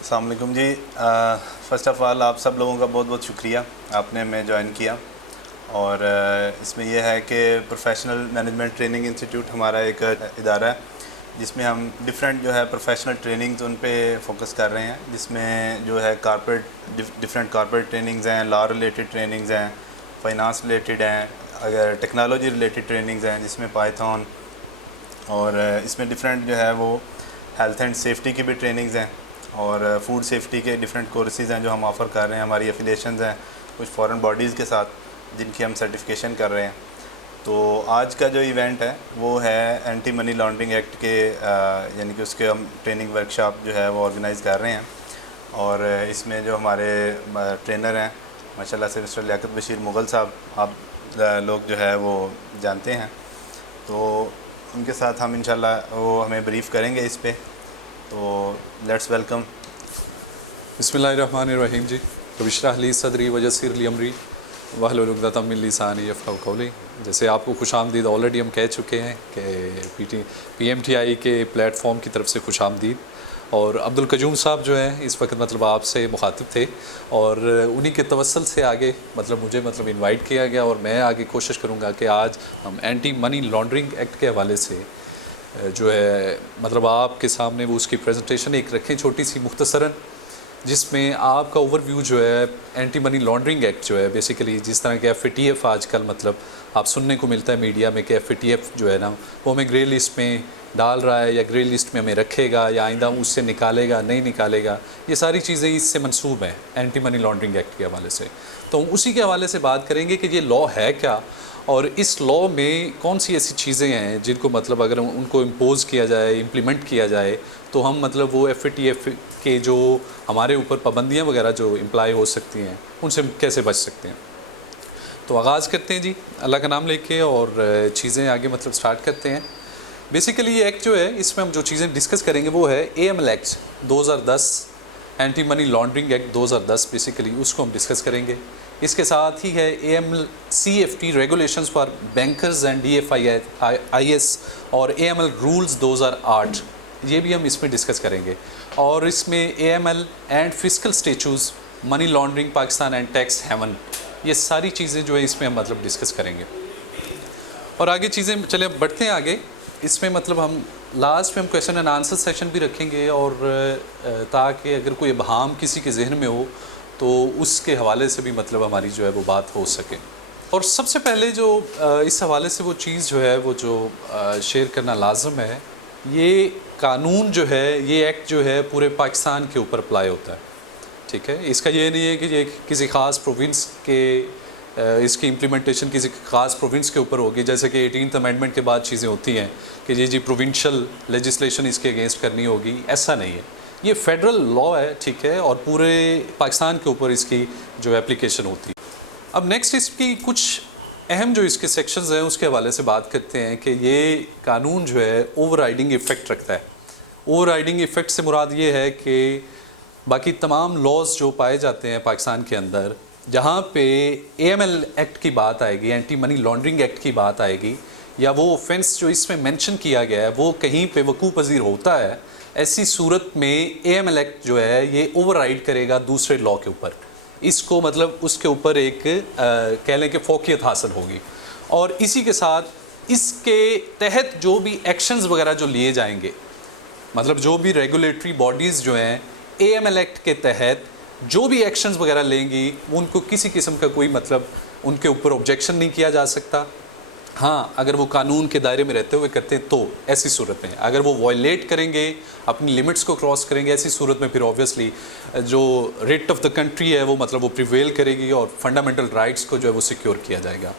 अस्सलाम वालेकुम जी। First of all आप सब लोगों का बहुत बहुत शुक्रिया, आपने हमें ज्वाइन किया। और इसमें यह है कि प्रोफेशनल मैनेजमेंट ट्रेनिंग इंस्टीट्यूट हमारा एक इदारा है जिसमें हम डिफरेंट जो है प्रोफेशनल ट्रेनिंग्स उन पे फोकस कर रहे हैं, जिसमें जो है डिफरेंट कॉर्पोरेट ट्रेनिंग्स हैं, लॉ रिलेटेड ट्रेनिंग्स हैं, फाइनेंस रिलेटेड हैं, अगर टेक्नोलॉजी रिलेटेड ट्रेनिंग्स हैं जिसमें पाइथन, और इसमें डिफरेंट जो है वो हेल्थ एंड सेफ्टी की भी ट्रेनिंग्स हैं और फूड सेफ्टी के डिफरेंट कोर्सेज़ हैं जो हम ऑफ़र कर रहे हैं। हमारी एफिलिएशंस हैं कुछ फॉरेन बॉडीज़ के साथ जिनकी हम सर्टिफिकेशन कर रहे हैं। तो आज का जो इवेंट है वो है एंटी मनी लॉन्ड्रिंग एक्ट के यानी कि उसके हम ट्रेनिंग वर्कशॉप जो है वो ऑर्गेनाइज़ कर रहे हैं। और इसमें जो हमारे ट्रेनर हैं माशाल्लाह से मिस्टर लियाकत बशीर मुग़ल साहब, आप लोग जो है वो जानते हैं, तो उनके साथ हम इंशाल्लाह वो हमें ब्रीफ़ करेंगे इस पे। तो लेट्स वेलकम। बिस्मिल्लाहिर्रहमानिर्रहीम जी। रबिश्रह ली सदरी वयस्सिर ली अमरी वहलुल उक़दतम मिन लिसानी यफ़क़हू क़ौली। जैसे आपको खुशामदीद ऑलरेडी हम कह चुके हैं कि PMTI के प्लेटफॉर्म की तरफ से खुशामदीद। और अब्दुल कयूम साहब जो हैं इस वक्त मतलब आपसे मुखातिब थे और उन्हीं के तवस्सुल से आगे मुझे इनवाइट किया गया और मैं आगे कोशिश करूँगा कि आज हम एंटी मनी लॉन्ड्रिंग एक्ट के हवाले से जो है आपके सामने वो उसकी प्रेजेंटेशन एक रखें छोटी सी मुख्तसरन, जिसमें आपका ओवरव्यू जो है एंटी मनी लॉन्ड्रिंग एक्ट जो है बेसिकली जिस तरह के FATF आजकल आप सुनने को मिलता है मीडिया में कि FATF जो है ना वो हमें ग्रे लिस्ट में डाल रहा है या ग्रे लिस्ट में हमें रखेगा या आइंदा उससे निकालेगा नहीं निकालेगा, ये सारी चीज़ें इससे मंसूब हैं एंटी मनी लॉन्ड्रिंग एक्ट के हवाले से। तो उसी के हवाले से बात करेंगे कि ये लॉ है क्या और इस लॉ में कौन सी ऐसी चीज़ें हैं जिनको अगर उनको इम्पोज़ किया जाए, इम्प्लीमेंट किया जाए तो हम वो FATF के जो हमारे ऊपर पाबंदियाँ वगैरह जो इम्प्लाई हो सकती हैं उनसे कैसे बच सकते हैं। तो आगाज़ करते हैं जी अल्लाह का नाम लेके और चीज़ें आगे स्टार्ट करते हैं। बेसिकली ये एक्ट जो है इसमें हम जो चीज़ें डिस्कस करेंगे वो है AML act 2010, anti money laundering act 2010, basically उसको हम डिस्कस करेंगे। इसके साथ ही है AML CFT regulations for bankers and DFIS और AML रूल्स 2008, ये भी हम इसमें डिस्कस करेंगे। और इसमें AML and fiscal statutes, money laundering Pakistan and tax haven, ये सारी चीज़ें जो है इसमें हम डिस्कस करेंगे। और आगे चीज़ें चले बढ़ते हैं आगे। इसमें हम लास्ट में हम क्वेश्चन एंड आंसर सेशन भी रखेंगे और ताकि अगर कोई इबहाम किसी के जहन में हो तो उसके हवाले से भी हमारी जो है वो बात हो सके। और सबसे पहले जो इस हवाले से वो चीज़ जो है वो जो शेयर करना लाजम है, ये कानून जो है ये एक्ट जो है पूरे पाकिस्तान के ऊपर अप्लाई होता है, ठीक है। इसका ये नहीं है कि ये किसी ख़ास प्रोविंस के इसकी इम्प्लीमेंटेशन किसी ख़ास प्रोविंस के ऊपर होगी, जैसे कि 18th अमेंडमेंट के बाद चीज़ें होती हैं कि जी प्रोविंशियल लेजिस्लेशन इसके अगेंस्ट करनी होगी, ऐसा नहीं है। ये फेडरल लॉ है, ठीक है, और पूरे पाकिस्तान के ऊपर इसकी जो एप्लीकेशन होती है। अब नेक्स्ट इसकी कुछ अहम जो इसके सेक्शंस हैं उसके हवाले से बात करते हैं कि ये कानून जो है ओवरराइडिंग इफ़ेक्ट रखता है। ओवरराइडिंग इफ़ेक्ट से मुराद ये है कि बाकी तमाम लॉज जो पाए जाते हैं पाकिस्तान के अंदर, जहाँ पे AML एक्ट की बात आएगी, एंटी मनी लॉन्ड्रिंग एक्ट की बात आएगी, या वो ऑफेंस जो इसमें मेंशन किया गया है वो कहीं पे वकूफ़ पज़ीर होता है, ऐसी सूरत में AML एक्ट जो है ये ओवरराइड करेगा दूसरे लॉ के ऊपर। इसको उसके ऊपर एक कह लें कि फ़ौक़ियत हासिल होगी। और इसी के साथ इसके तहत जो भी एक्शंस वगैरह जो लिए जाएंगे, जो भी रेगुलेटरी बॉडीज़ जो हैं AML एक्ट के तहत जो भी एक्शंस वगैरह लेंगी उनको किसी किस्म का कोई उनके ऊपर ऑब्जेक्शन नहीं किया जा सकता। हाँ, अगर वो कानून के दायरे में रहते हुए करते हैं तो ऐसी सूरत में, अगर वो वायलेट करेंगे, अपनी लिमिट्स को क्रॉस करेंगे, ऐसी सूरत में फिर ऑब्वियसली जो रेट ऑफ द कंट्री है वो प्रिवेल करेगी और फंडामेंटल राइट्स को जो है वो सिक्योर किया जाएगा।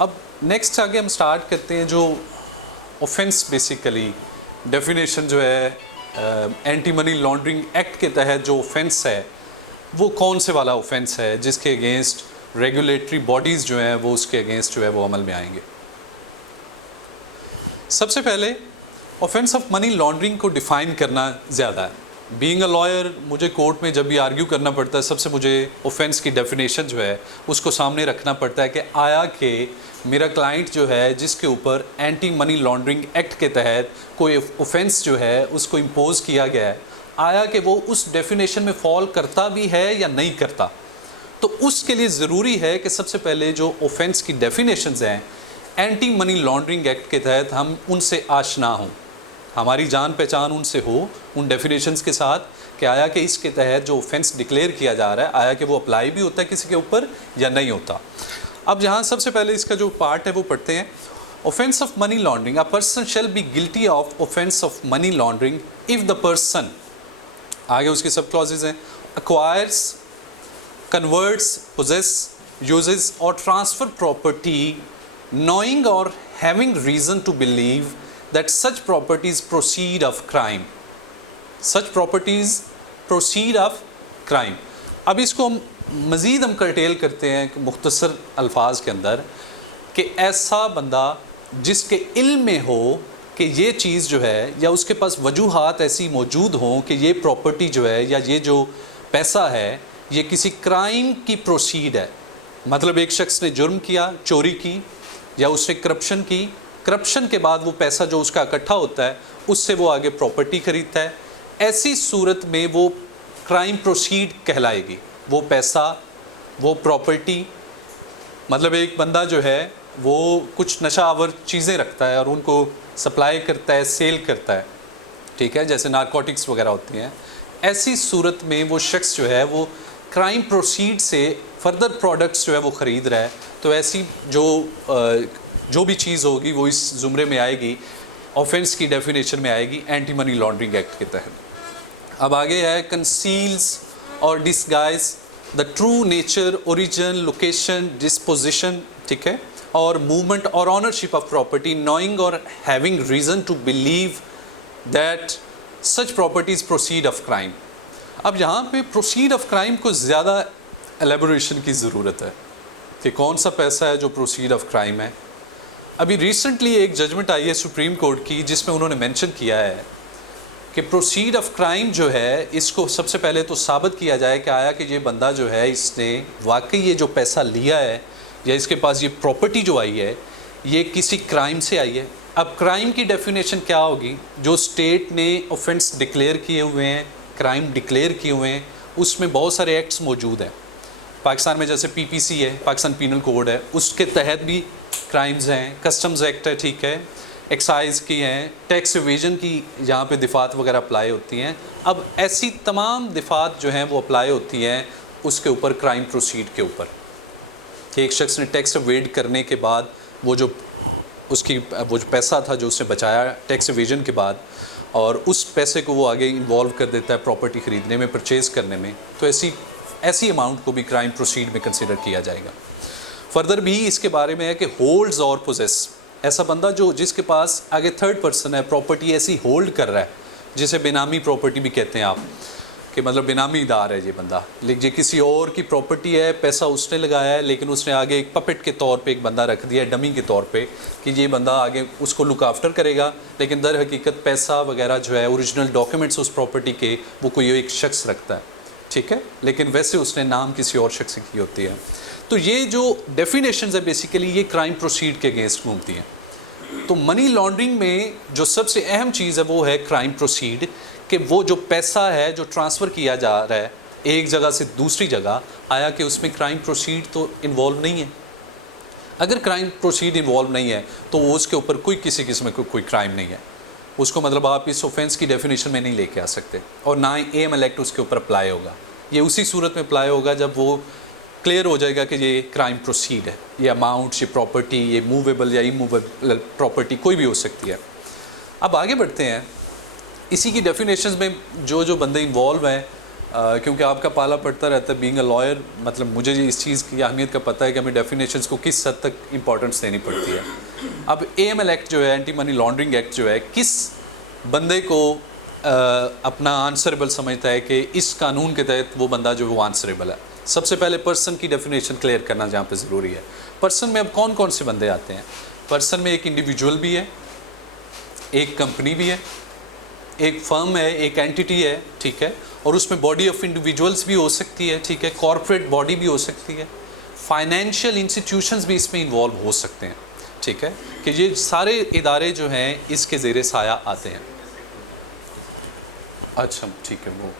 अब नेक्स्ट आगे हम स्टार्ट करते हैं जो ऑफेंस, बेसिकली डेफिनेशन जो है एंटी मनी लॉन्ड्रिंग एक्ट के तहत जो ऑफेंस है वो कौन से वाला ऑफेंस है जिसके अगेंस्ट रेगुलेटरी बॉडीज़ जो हैं वो उसके अगेंस्ट जो है वो अमल में आएंगे। सबसे पहले ऑफेंस ऑफ मनी लॉन्ड्रिंग को डिफ़ाइन करना ज़्यादा है। बीइंग अ लॉयर मुझे कोर्ट में जब भी आर्ग्यू करना पड़ता है, सबसे मुझे ऑफेंस की डेफिनेशन जो है उसको सामने रखना पड़ता है कि आया कि मेरा क्लाइंट जो है जिसके ऊपर एंटी मनी लॉन्ड्रिंग एक्ट के तहत कोई ऑफेंस जो है उसको इम्पोज़ किया गया है, आया कि वो उस डेफिनेशन में फॉल करता भी है या नहीं करता। तो उसके लिए ज़रूरी है कि सबसे पहले जो ऑफेंस की डेफिनेशंस हैं एंटी मनी लॉन्ड्रिंग एक्ट के तहत हम उनसे आशना हों, हमारी जान पहचान उनसे हो उन डेफिनेशंस के साथ कि आया कि इसके तहत जो ऑफेंस डिक्लेयर किया जा रहा है आया कि वो अप्लाई भी होता है किसी के ऊपर या नहीं होता। अब जहाँ सबसे पहले इसका जो पार्ट है वो पढ़ते हैं। Offence of money laundering, a person shall be guilty of offence of money laundering if the person, आगे उसकी सब क्लॉजेज हैं, acquires, converts, possess, uses or transfer property knowing or having reason to believe that such properties proceed of crime. Such properties proceed of crime. अब इसको मज़ीद हम cartel करते हैं मुख्तसर अल्फाज के अंदर कि ऐसा बंदा जिसके इल्म में हो कि ये चीज़ जो है या उसके पास वजूहात ऐसी मौजूद हों कि ये प्रॉपर्टी जो है या ये जो पैसा है ये किसी क्राइम की प्रोसीड है। मतलब एक शख्स ने जुर्म किया, चोरी की या उसने करप्शन की, करप्शन के बाद वो पैसा जो उसका इकट्ठा होता है उससे वो आगे प्रॉपर्टी खरीदता है, ऐसी सूरत में वो क्राइम प्रोसीड कहलाएगी। वो पैसा, वो प्रॉपर्टी, मतलब एक बंदा जो है वो कुछ नशा आवर चीज़ें रखता है और उनको सप्लाई करता है, सेल करता है, ठीक है, जैसे नारकोटिक्स वगैरह होती हैं, ऐसी सूरत में वो शख्स जो है वो क्राइम प्रोसीड से फर्दर प्रोडक्ट्स जो है वो ख़रीद रहा है। तो ऐसी जो भी चीज़ होगी वो इस ज़ुमरे में आएगी, ऑफेंस की डेफिनेशन में आएगी एंटी मनी लॉन्ड्रिंग एक्ट के तहत। अब आगे है कंसील्स और disguise the true nature, origin, location, disposition, ठीक है, और मूवमेंट और ऑनरशिप ऑफ प्रॉपर्टी नोइंग और having reason to believe that such properties proceed of crime. अब यहाँ पे प्रोसीड ऑफ क्राइम को ज़्यादा एलेबोरेशन की ज़रूरत है कि कौन सा पैसा है जो प्रोसीड ऑफ क्राइम है। अभी रिसेंटली एक जजमेंट आई है सुप्रीम कोर्ट की जिसमें उन्होंने मेंशन किया है कि प्रोसीड ऑफ क्राइम जो है इसको सबसे पहले तो साबित किया जाए कि आया कि ये बंदा जो है इसने वाकई ये जो पैसा लिया है या इसके पास ये प्रॉपर्टी जो आई है ये किसी क्राइम से आई है। अब क्राइम की डेफिनेशन क्या होगी? जो स्टेट ने ऑफेंस डिक्लेयर किए हुए हैं, क्राइम डिक्लेयर किए हुए हैं, उसमें बहुत सारे एक्ट्स मौजूद हैं। पाकिस्तान में जैसे पीपीसी है, पाकिस्तान पीनल कोड है, उसके तहत भी क्राइम्स हैं, कस्टम्स एक्ट है, ठीक है, एक्साइज की हैं, टैक्स एवेजन की यहाँ पे दिफात वगैरह अप्लाई होती हैं। अब ऐसी तमाम दिफात जो हैं वो अप्लाई होती हैं उसके ऊपर क्राइम प्रोसीड के ऊपर कि एक शख्स ने टैक्स एवेड करने के बाद वो जो पैसा था जो उसने बचाया टैक्स एवेजन के बाद और उस पैसे को वो आगे इन्वॉल्व कर देता है प्रॉपर्टी ख़रीदने में, परचेज़ करने में, तो ऐसी अमाउंट को भी क्राइम प्रोसीड में कंसिडर किया जाएगा। फर्दर भी इसके बारे में है कि होल्ड्स और पोजेस, ऐसा बंदा जो जिसके पास आगे थर्ड पर्सन है प्रॉपर्टी ऐसी होल्ड कर रहा है, जिसे बेनामी प्रॉपर्टी भी कहते हैं आप, कि मतलब बेनामीदार है ये बंदा, लेकिन ये किसी और की प्रॉपर्टी है, पैसा उसने लगाया है लेकिन उसने आगे एक पपेट के तौर पे एक बंदा रख दिया है, डमी के तौर पे, कि ये बंदा आगे उसको लुक आफ्टर करेगा, लेकिन दर हकीकत पैसा वगैरह जो है ओरिजिनल डॉक्यूमेंट्स उस प्रॉपर्टी के वो कोई एक शख्स रखता है, ठीक है, लेकिन वैसे उसने नाम किसी और शख्स की होती है। तो ये जो डेफिनेशंस है बेसिकली ये क्राइम प्रोसीड के अगेंस्ट घूमती हैं। तो मनी लॉन्ड्रिंग में जो सबसे अहम चीज़ है वो है क्राइम प्रोसीड, कि वो जो पैसा है जो ट्रांसफ़र किया जा रहा है एक जगह से दूसरी जगह, आया कि उसमें क्राइम प्रोसीड तो इन्वॉल्व नहीं है। अगर क्राइम प्रोसीड इन्वॉल्व नहीं है तो वो उसके ऊपर कोई किसी किस्म का कोई क्राइम नहीं है, उसको मतलब आप इस ऑफेंस की डेफिनेशन में नहीं लेके आ सकते, और ना ही AML एक्ट उसके ऊपर अप्लाई होगा। ये उसी सूरत में अप्लाई होगा जब वो क्लियर हो जाएगा कि ये क्राइम प्रोसीड है, ये अमाउंट, ये प्रॉपर्टी, ये मूवेबल या इमूवेबल प्रॉपर्टी कोई भी हो सकती है। अब आगे बढ़ते हैं इसी की डेफिनेशंस में जो बंदे इन्वॉल्व हैं, क्योंकि आपका पाला पड़ता रहता है बीइंग अ लॉयर, मतलब मुझे इस चीज़ की अहमियत का पता है कि हमें डेफिनेशंस को किस हद तक इंपॉर्टेंस देनी पड़ती है। अब AML एक्ट जो है, एंटी मनी लॉन्ड्रिंग एक्ट जो है, किस बंदे को अपना आंसरेबल समझता है कि इस कानून के तहत वो बंदा जो वो आंसरेबल है। सबसे पहले पर्सन की डेफिनेशन क्लियर करना जहाँ पे ज़रूरी है। पर्सन में अब कौन कौन से बंदे आते हैं? पर्सन में एक इंडिविजुअल भी है, एक कंपनी भी है, एक फर्म है, एक एंटिटी है, ठीक है, और उसमें बॉडी ऑफ इंडिविजुअल्स भी हो सकती है, ठीक है, कॉर्पोरेट बॉडी भी हो सकती है, फाइनेंशियल इंस्टीट्यूशंस भी इसमें इन्वॉल्व हो सकते हैं, ठीक है, कि ये सारे इदारे जो हैं इसके ज़ेरे साया आते हैं। अच्छा ठीक है वो।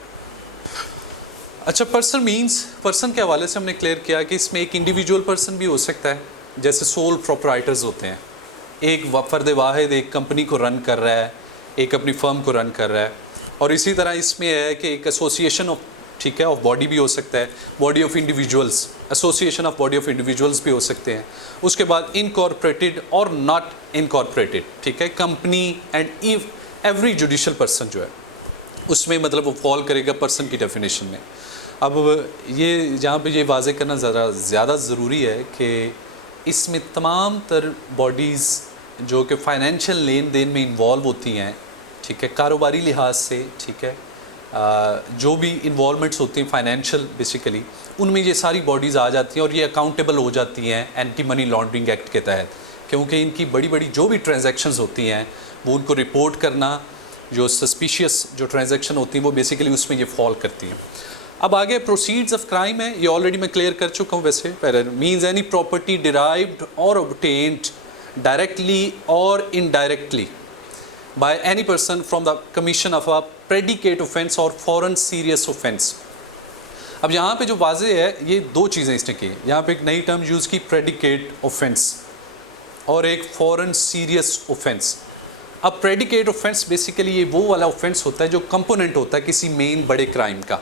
अच्छा पर्सन के हवाले से हमने क्लियर किया कि इसमें एक इंडिविजुअल पर्सन भी हो सकता है, जैसे सोल प्रोप्राइटर्स होते हैं, एक फ़र्द वाहिद एक कंपनी को रन कर रहा है, एक अपनी फर्म को रन कर रहा है। और इसी तरह इसमें है कि एक एसोसिएशन ऑफ, ठीक है, ऑफ बॉडी भी हो सकता है, body of individuals, association of body of individuals भी हो सकते हैं। उसके बाद इनकॉर्पोरेटेड और नॉट इनकॉर्पोरेटेड, ठीक है, company and every judicial person जो है उसमें मतलब वो फॉल करेगा पर्सन की डेफिनेशन में। अब ये जहाँ पे ये वाज़े करना ज़रा ज़्यादा ज़रूरी है कि इसमें तमाम तर बॉडीज़ जो कि फ़ाइनेंशियल लेन देन में इन्वॉल्व होती हैं, ठीक है, कारोबारी लिहाज से, ठीक है, जो भी इन्वॉल्वमेंट्स होती हैं फाइनेंशियल बेसिकली, उनमें ये सारी बॉडीज़ आ जाती हैं और ये अकाउंटेबल हो जाती हैं एंटी मनी लॉन्ड्रिंग एक्ट के तहत, क्योंकि इनकी बड़ी बड़ी जो भी ट्रांजैक्शंस होती हैं वो उनको रिपोर्ट करना, जो सस्पिशियस जो ट्रांजैक्शन होती हैं वो बेसिकली उसमें ये फॉल करती हैं। अब आगे प्रोसीड्स ऑफ क्राइम है, ये ऑलरेडी मैं क्लियर कर चुका हूँ वैसे, मीन्स एनी प्रॉपर्टी डिराइव्ड और ऑब्टेन्ड डायरेक्टली और indirectly by any person from the commission of a predicate offence or foreign serious offence। अब यहाँ पे जो वाजे है ये दो चीज़ें इसने की, यहाँ पे एक नई टर्म यूज़ की प्रेडिकेट ऑफेंस और एक फॉरेन सीरियस ऑफेंस। अब प्रेडिकेट ऑफेंस बेसिकली ये वो वाला ऑफेंस होता है जो कंपोनेंट होता है किसी मेन बड़े क्राइम का।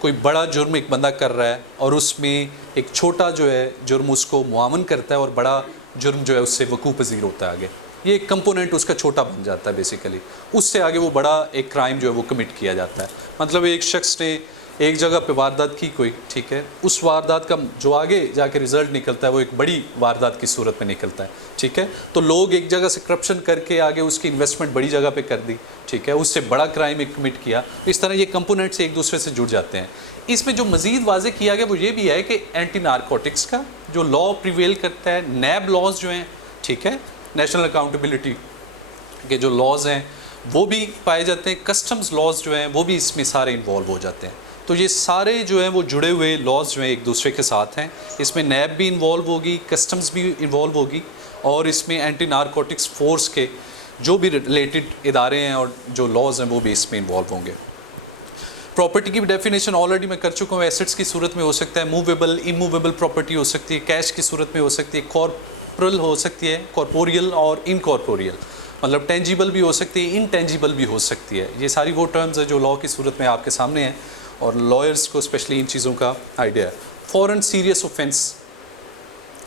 कोई बड़ा जुर्म एक बंदा कर रहा है और उसमें एक छोटा जो है जुर्म उसको मुआवन करता है और बड़ा जुर्म जो है उससे वकूफ़ पज़ीर होता है आगे, ये एक कंपोनेंट उसका छोटा बन जाता है बेसिकली, उससे आगे वो बड़ा एक क्राइम जो है वो कमिट किया जाता है। मतलब एक शख्स ने एक जगह पे वारदात की कोई, ठीक है, उस वारदात का जो आगे जाके रिज़ल्ट निकलता है वो एक बड़ी वारदात की सूरत में निकलता है, ठीक है। तो लोग एक जगह से करप्शन करके आगे उसकी इन्वेस्टमेंट बड़ी जगह पे कर दी, ठीक है, उससे बड़ा क्राइम एक कमिट किया। इस तरह ये कंपोनेंट्स एक दूसरे से जुड़ जाते हैं। इसमें जो मज़ीद वाज़े किया गया वो ये भी है कि एंटी नारकोटिक्स का जो लॉ प्रिवेल करता है, नैब लॉज जो हैं, ठीक है, नेशनल अकाउंटेबिलिटी के जो लॉज हैं वो भी पाए जाते हैं, कस्टम्स लॉज जो हैं वो भी इसमें सारे इन्वॉल्व हो जाते हैं। तो ये सारे जो हैं वो जुड़े हुए लॉज जो हैं एक दूसरे के साथ हैं। इसमें नैब भी इन्वॉल्व होगी, कस्टम्स भी इन्वॉल्व होगी और इसमें एंटी नारकोटिक्स फोर्स के जो भी रिलेटेड इदारे हैं और जो लॉज हैं वो भी इसमें इन्वॉल्व होंगे। प्रॉपर्टी की डेफिनेशन ऑलरेडी मैं कर चुका हूँ। एसेट्स की सूरत में हो सकता है, मूवेबल इमूवेबल प्रॉपर्टी हो सकती है, कैश की सूरत में हो सकती है, कॉर्पोरल हो सकती है, कॉर्पोरियल और इनकॉर्पोरियल, मतलब टेंजिबल भी हो सकती है, इनटेंजिबल भी हो सकती है। ये सारी वो टर्म्स है जो लॉ की सूरत में आपके सामने हैं और लॉयर्स को स्पेशली इन चीज़ों का आइडिया है। फॉरेन सीरियस ऑफेंस,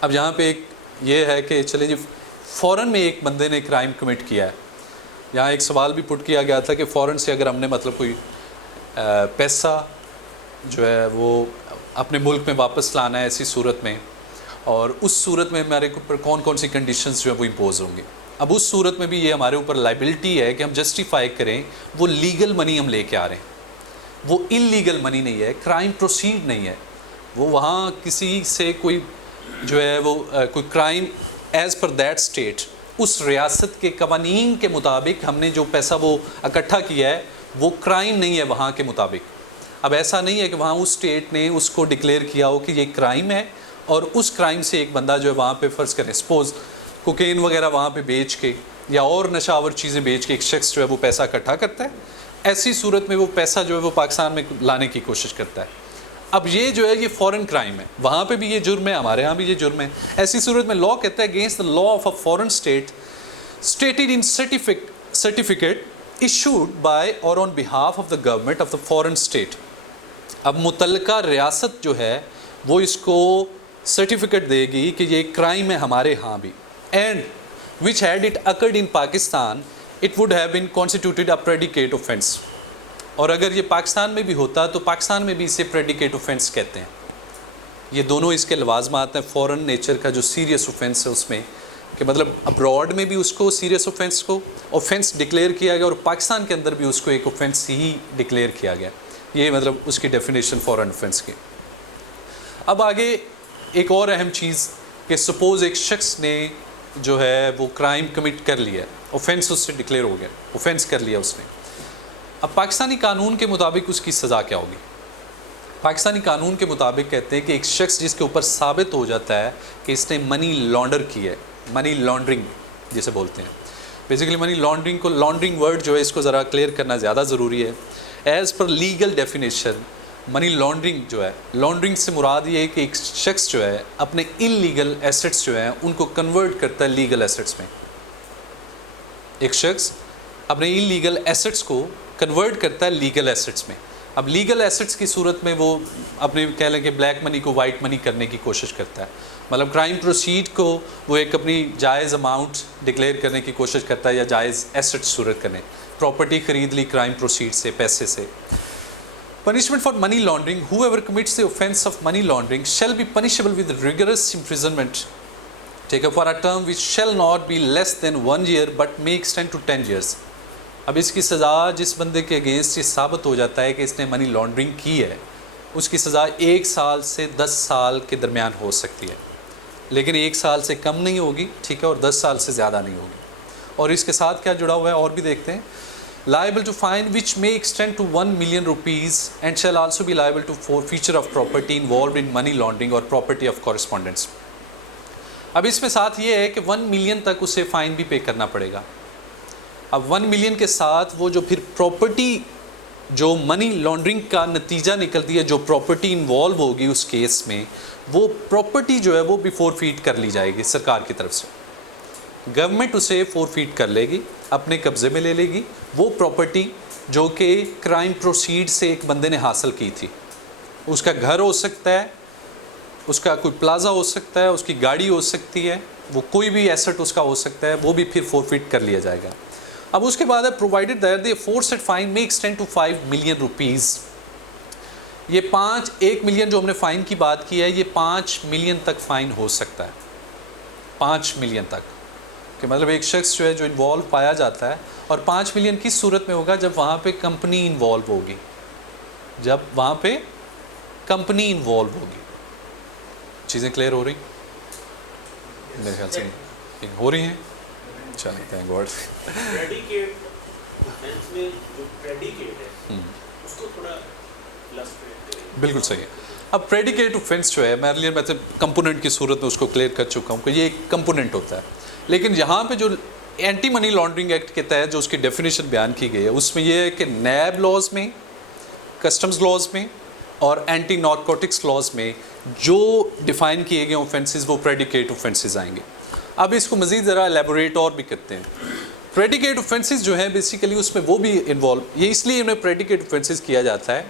अब यहाँ पे एक ये है कि चले जी फ़ॉरेन में एक बंदे ने क्राइम कमिट किया है। यहाँ एक सवाल भी पुट किया गया था कि फ़ॉरेन से अगर हमने मतलब कोई पैसा जो है वो अपने मुल्क में वापस लाना है ऐसी सूरत में, और उस सूरत में हमारे ऊपर कौन कौन सी कंडीशंस जो है वो इम्पोज होंगी। अब उस सूरत में भी ये हमारे ऊपर लाइबिलिटी है कि हम जस्टिफाई करें वो लीगल मनी हम लेके आ रहे हैं, वो इलीगल मनी नहीं है, क्राइम प्रोसीड नहीं है, वो वहाँ किसी से कोई जो है वो कोई crime as per that state, उस रियासत के कवानीन के मुताबिक हमने जो पैसा वो इकट्ठा किया है वो क्राइम नहीं है वहाँ के मुताबिक। अब ऐसा नहीं है कि वहाँ उस स्टेट ने उसको डिक्लेयर किया हो कि ये क्राइम है और उस क्राइम से एक बंदा जो है वहाँ पे फ़र्ज़ करें सपोज़ कोकेन वगैरह वहाँ पे बेच के या और नशावर चीज़ें बेच के एक शख्स जो है वो पैसा इकट्ठा करता है, ऐसी सूरत में वो पैसा जो है वो पाकिस्तान में लाने की कोशिश करता है। अब ये जो है ये फॉरेन क्राइम है, वहाँ पे भी ये जुर्म है, हमारे यहाँ भी ये जुर्म है। ऐसी सूरत में लॉ कहता है against the law of a foreign state stated in certificate issued by or on behalf of the government of the foreign state। अब मुतल्लिका रियासत जो है वो इसको सर्टिफिकेट देगी कि ये क्राइम है हमारे यहाँ भी, and which had it occurred in Pakistan it would have been constituted a predicate offence. और अगर ये पाकिस्तान में भी होता तो पाकिस्तान में भी इसे प्रेडिकेट ऑफेंस कहते हैं। ये दोनों इसके लवाजमात हैं फॉरेन नेचर का जो सीरियस ऑफेंस है उसमें, कि मतलब अब्रॉड में भी उसको सीरियस ऑफेंस को ऑफेंस डिक्लेयर किया गया और पाकिस्तान के अंदर भी उसको एक ऑफेंस ही डिक्लेयर किया गया। ये मतलब उसकी डेफिनेशन फॉरेन ऑफेंस की। अब आगे एक और अहम चीज़ कि सपोज़ एक शख्स ने जो है वो क्राइम कमिट कर लिया, ऑफेंस उससे डिक्लेयर हो गया, ऑफेंस कर लिया उसने। अब पाकिस्तानी कानून के मुताबिक उसकी सज़ा क्या होगी? पाकिस्तानी कानून के मुताबिक कहते हैं कि एक शख्स जिसके ऊपर साबित हो जाता है कि इसने मनी लॉन्डर की है, मनी लॉन्ड्रिंग जिसे बोलते हैं, बेसिकली मनी लॉन्ड्रिंग को, लॉन्ड्रिंग वर्ड जो है इसको ज़रा क्लियर करना ज़्यादा ज़रूरी है। As per legal definition money laundering जो है, लॉन्ड्रिंग से मुराद ये है कि एक शख्स जो है अपने इलीगल एसेट्स जो हैं उनको कन्वर्ट करता है लीगल एसेट्स में। एक शख्स अपने इलीगल एसेट्स को कन्वर्ट करता है लीगल एसेट्स में। अब लीगल एसेट्स की सूरत में वो अपने कह लें कि ब्लैक मनी को वाइट मनी करने की कोशिश करता है, मतलब क्राइम प्रोसीड को वो एक अपनी जायज़ अमाउंट डिक्लेयर करने की कोशिश करता है या जायज़ एसेट्स सूरत करने, प्रॉपर्टी खरीद ली क्राइम प्रोसीड से, पैसे से। Punishment for money laundering: whoever commits the offence of money laundering shall be punishable with rigorous imprisonment, taken for a term which shall not be less than 1 year but may extend to 10 years. अब इसकी सज़ा जिस बंदे के against ये साबित हो जाता है कि इसने मनी लॉन्ड्रिंग की है, उसकी सज़ा 1 साल से 10 साल के दरमियान हो सकती है, लेकिन 1 साल से कम नहीं होगी, ठीक है, और 10 साल से ज़्यादा नहीं होगी। और इसके साथ क्या जुड़ा हुआ है और भी देखते हैं। Liable to fine which may extend to 1 million rupees and shall also be liable to forfeiture of property involved in money laundering or property of correspondence. अब इसमें साथ ये है कि 1 मिलियन तक उसे फ़ाइन भी पे करना पड़ेगा। अब 1 मिलियन के साथ वो जो फिर प्रॉपर्टी जो मनी लॉन्ड्रिंग का नतीजा निकलती है, जो प्रॉपर्टी इन्वॉल्व होगी उस केस में, वो प्रॉपर्टी जो है वो भी फोरफीट कर ली जाएगी सरकार की तरफ से। गवर्नमेंट उसे फोरफीट कर लेगी, अपने कब्ज़े में ले लेगी वो प्रॉपर्टी जो कि क्राइम प्रोसीड से एक बंदे ने हासिल की थी। उसका घर हो सकता है, उसका कोई प्लाजा हो सकता है, उसकी गाड़ी हो सकती है, वो कोई भी एसेट उसका हो सकता है, वो भी फिर फोरफीट कर लिया जाएगा। अब उसके बाद है provided that the aforesaid fine may extend to 5 million rupees. ये 1 मिलियन जो हमने फ़ाइन की बात की है, ये 5 मिलियन तक फ़ाइन हो सकता है, 5 मिलियन तक, कि मतलब एक शख्स जो है जो इन्वॉल्व पाया जाता है, और 5 मिलियन किस सूरत में होगा, जब वहाँ पे कंपनी इन्वॉल्व होगी, जब वहाँ पे कंपनी इन्वॉल्व होगी। चीज़ें क्लियर हो रही मेरे ख्याल से हो रही हैं? चलिए, थैंक गॉड। प्रेडिकेट ऑफेंस में जो प्रेडिकेट है उसको थोड़ा इलस्ट्रेट करें। बिल्कुल सही है। अब प्रेडिकेट ऑफेंस जो है, मैं अर्लियर मैं कंपोनेंट की सूरत में उसको क्लियर कर चुका हूँ कि ये एक कंपोनेंट होता है, लेकिन यहाँ पे जो एंटी मनी लॉन्ड्रिंग एक्ट के तहत जो उसकी डेफिनेशन बयान की गई है, उसमें यह है कि नैब लॉज में, कस्टम्स लॉज में और एंटी नारकोटिक्स लॉज में जो डिफ़ाइन किए गए ऑफेंसेस वो प्रेडिकेट ऑफेंसेस आएंगे। अब इसको मज़ीद ज़रा एलेबोरेट और भी करते हैं। प्रेडिकेट ऑफेंसेस जो हैं बेसिकली उसमें वो भी इन्वॉल्व, ये इसलिए उन्हें प्रेडिकेट ऑफेंसेस किया जाता है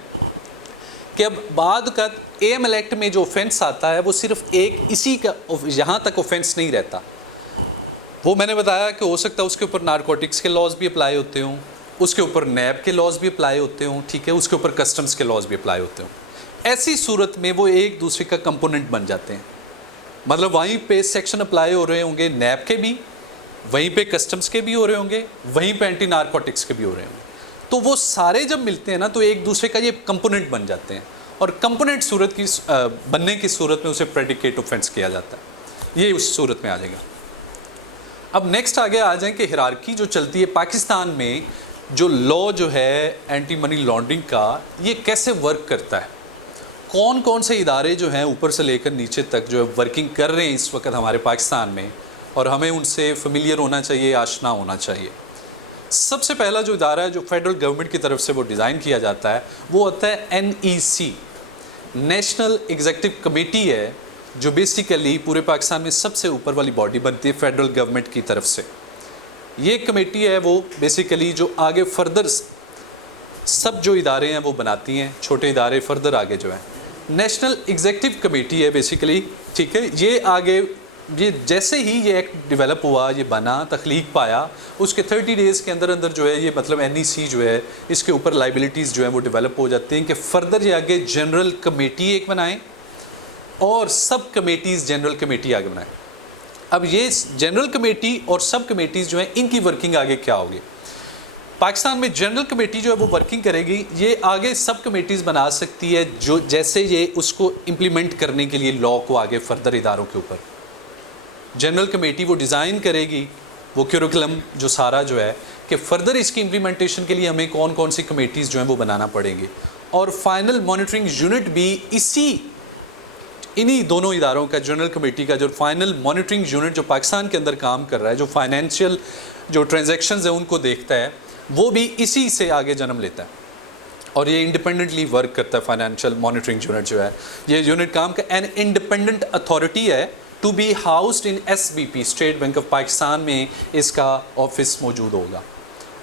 कि अब बाद का AML एक्ट में जो ऑफेंस आता है वो सिर्फ एक इसी का यहाँ तक ऑफेंस नहीं रहता। वो मैंने बताया कि हो सकता है उसके ऊपर नारकोटिक्स के लॉज भी अप्लाई होते हों, उसके ऊपर नैब के लॉज भी अप्लाई होते हों, ठीक है, उसके ऊपर कस्टम्स के लॉज भी अप्लाई होते हों। ऐसी सूरत में वो एक दूसरे का कंपोनेंट बन जाते हैं, मतलब वहीं पे सेक्शन अप्लाई हो रहे होंगे नैब के भी, वहीं पे कस्टम्स के भी हो रहे होंगे, वहीं पे एंटी नारकोटिक्स के भी हो रहे होंगे। तो वो सारे जब मिलते हैं ना तो एक दूसरे का ये कंपोनेंट बन जाते हैं, और कंपोनेंट सूरत की बनने की सूरत में उसे प्रेडिकेट ऑफेंस किया जाता है। ये उस सूरत में आ जाएगा। अब नेक्स्ट आगे आ जाएं कि हिरार्की जो चलती है पाकिस्तान में, जो लॉ जो है एंटी मनी लॉन्ड्रिंग का, ये कैसे वर्क करता है, कौन कौन से इदारे जो हैं ऊपर से लेकर नीचे तक जो है वर्किंग कर रहे हैं इस वक्त हमारे पाकिस्तान में, और हमें उनसे फेमिलियर होना चाहिए, आशना होना चाहिए। सबसे पहला जो इदारा है जो फेडरल गवर्नमेंट की तरफ से वो डिज़ाइन किया जाता है वो होता है NEC, नेशनल एग्जीक्यूटिव कमेटी है, जो बेसिकली पूरे पाकिस्तान में सबसे ऊपर वाली बॉडी बनती है फेडरल गवर्नमेंट की तरफ से। ये कमेटी है वो बेसिकली जो आगे फर्दर सब जो इदारे हैं वो बनाती हैं, छोटे इदारे फर्दर आगे जो है नेशनल एग्जीक्यूटिव कमेटी है बेसिकली, ठीक है। ये आगे ये जैसे ही ये एक्ट डेवलप हुआ, ये बना, तख्लीक पाया, उसके 30 डेज़ के अंदर अंदर जो है ये मतलब NEC जो है इसके ऊपर लाइबिलिटीज़ जो है वो डेवलप हो जाती हैं कि फ़र्दर ये आगे जनरल कमेटी एक बनाएं और सब कमेटीज़ जनरल कमेटी आगे बनाएं। अब ये जनरल कमेटी और सब कमेटीज़ जो हैं इनकी वर्किंग आगे क्या होगी। पाकिस्तान में जनरल कमेटी जो है वो वर्किंग करेगी, ये आगे सब कमेटीज़ बना सकती है जो जैसे ये उसको इम्प्लीमेंट करने के लिए लॉ को आगे फर्दर इदारों के ऊपर जनरल कमेटी वो डिज़ाइन करेगी, वो करिकुलम जो सारा जो है कि फ़र्दर इसकी इम्प्लीमेंटेशन के लिए हमें कौन कौन सी कमेटीज़ जो हैं वो बनाना पड़ेंगी, और फाइनल मॉनिटरिंग यूनिट भी इन्हीं दोनों इदारों का, जनरल कमेटी का जो फाइनल मॉनिटरिंग यूनिट जो पाकिस्तान के अंदर काम कर रहा है, जो फाइनेंशियल जो ट्रांजैक्शंस है उनको देखता है, वो भी इसी से आगे जन्म लेता है और ये इंडिपेंडेंटली वर्क करता है। फाइनेंशियल मॉनिटरिंग यूनिट जो है, ये यूनिट काम का एन इंडिपेंडेंट अथॉरिटी है to be housed in SBP, state bank of Pakistan में इसका ऑफिस मौजूद होगा।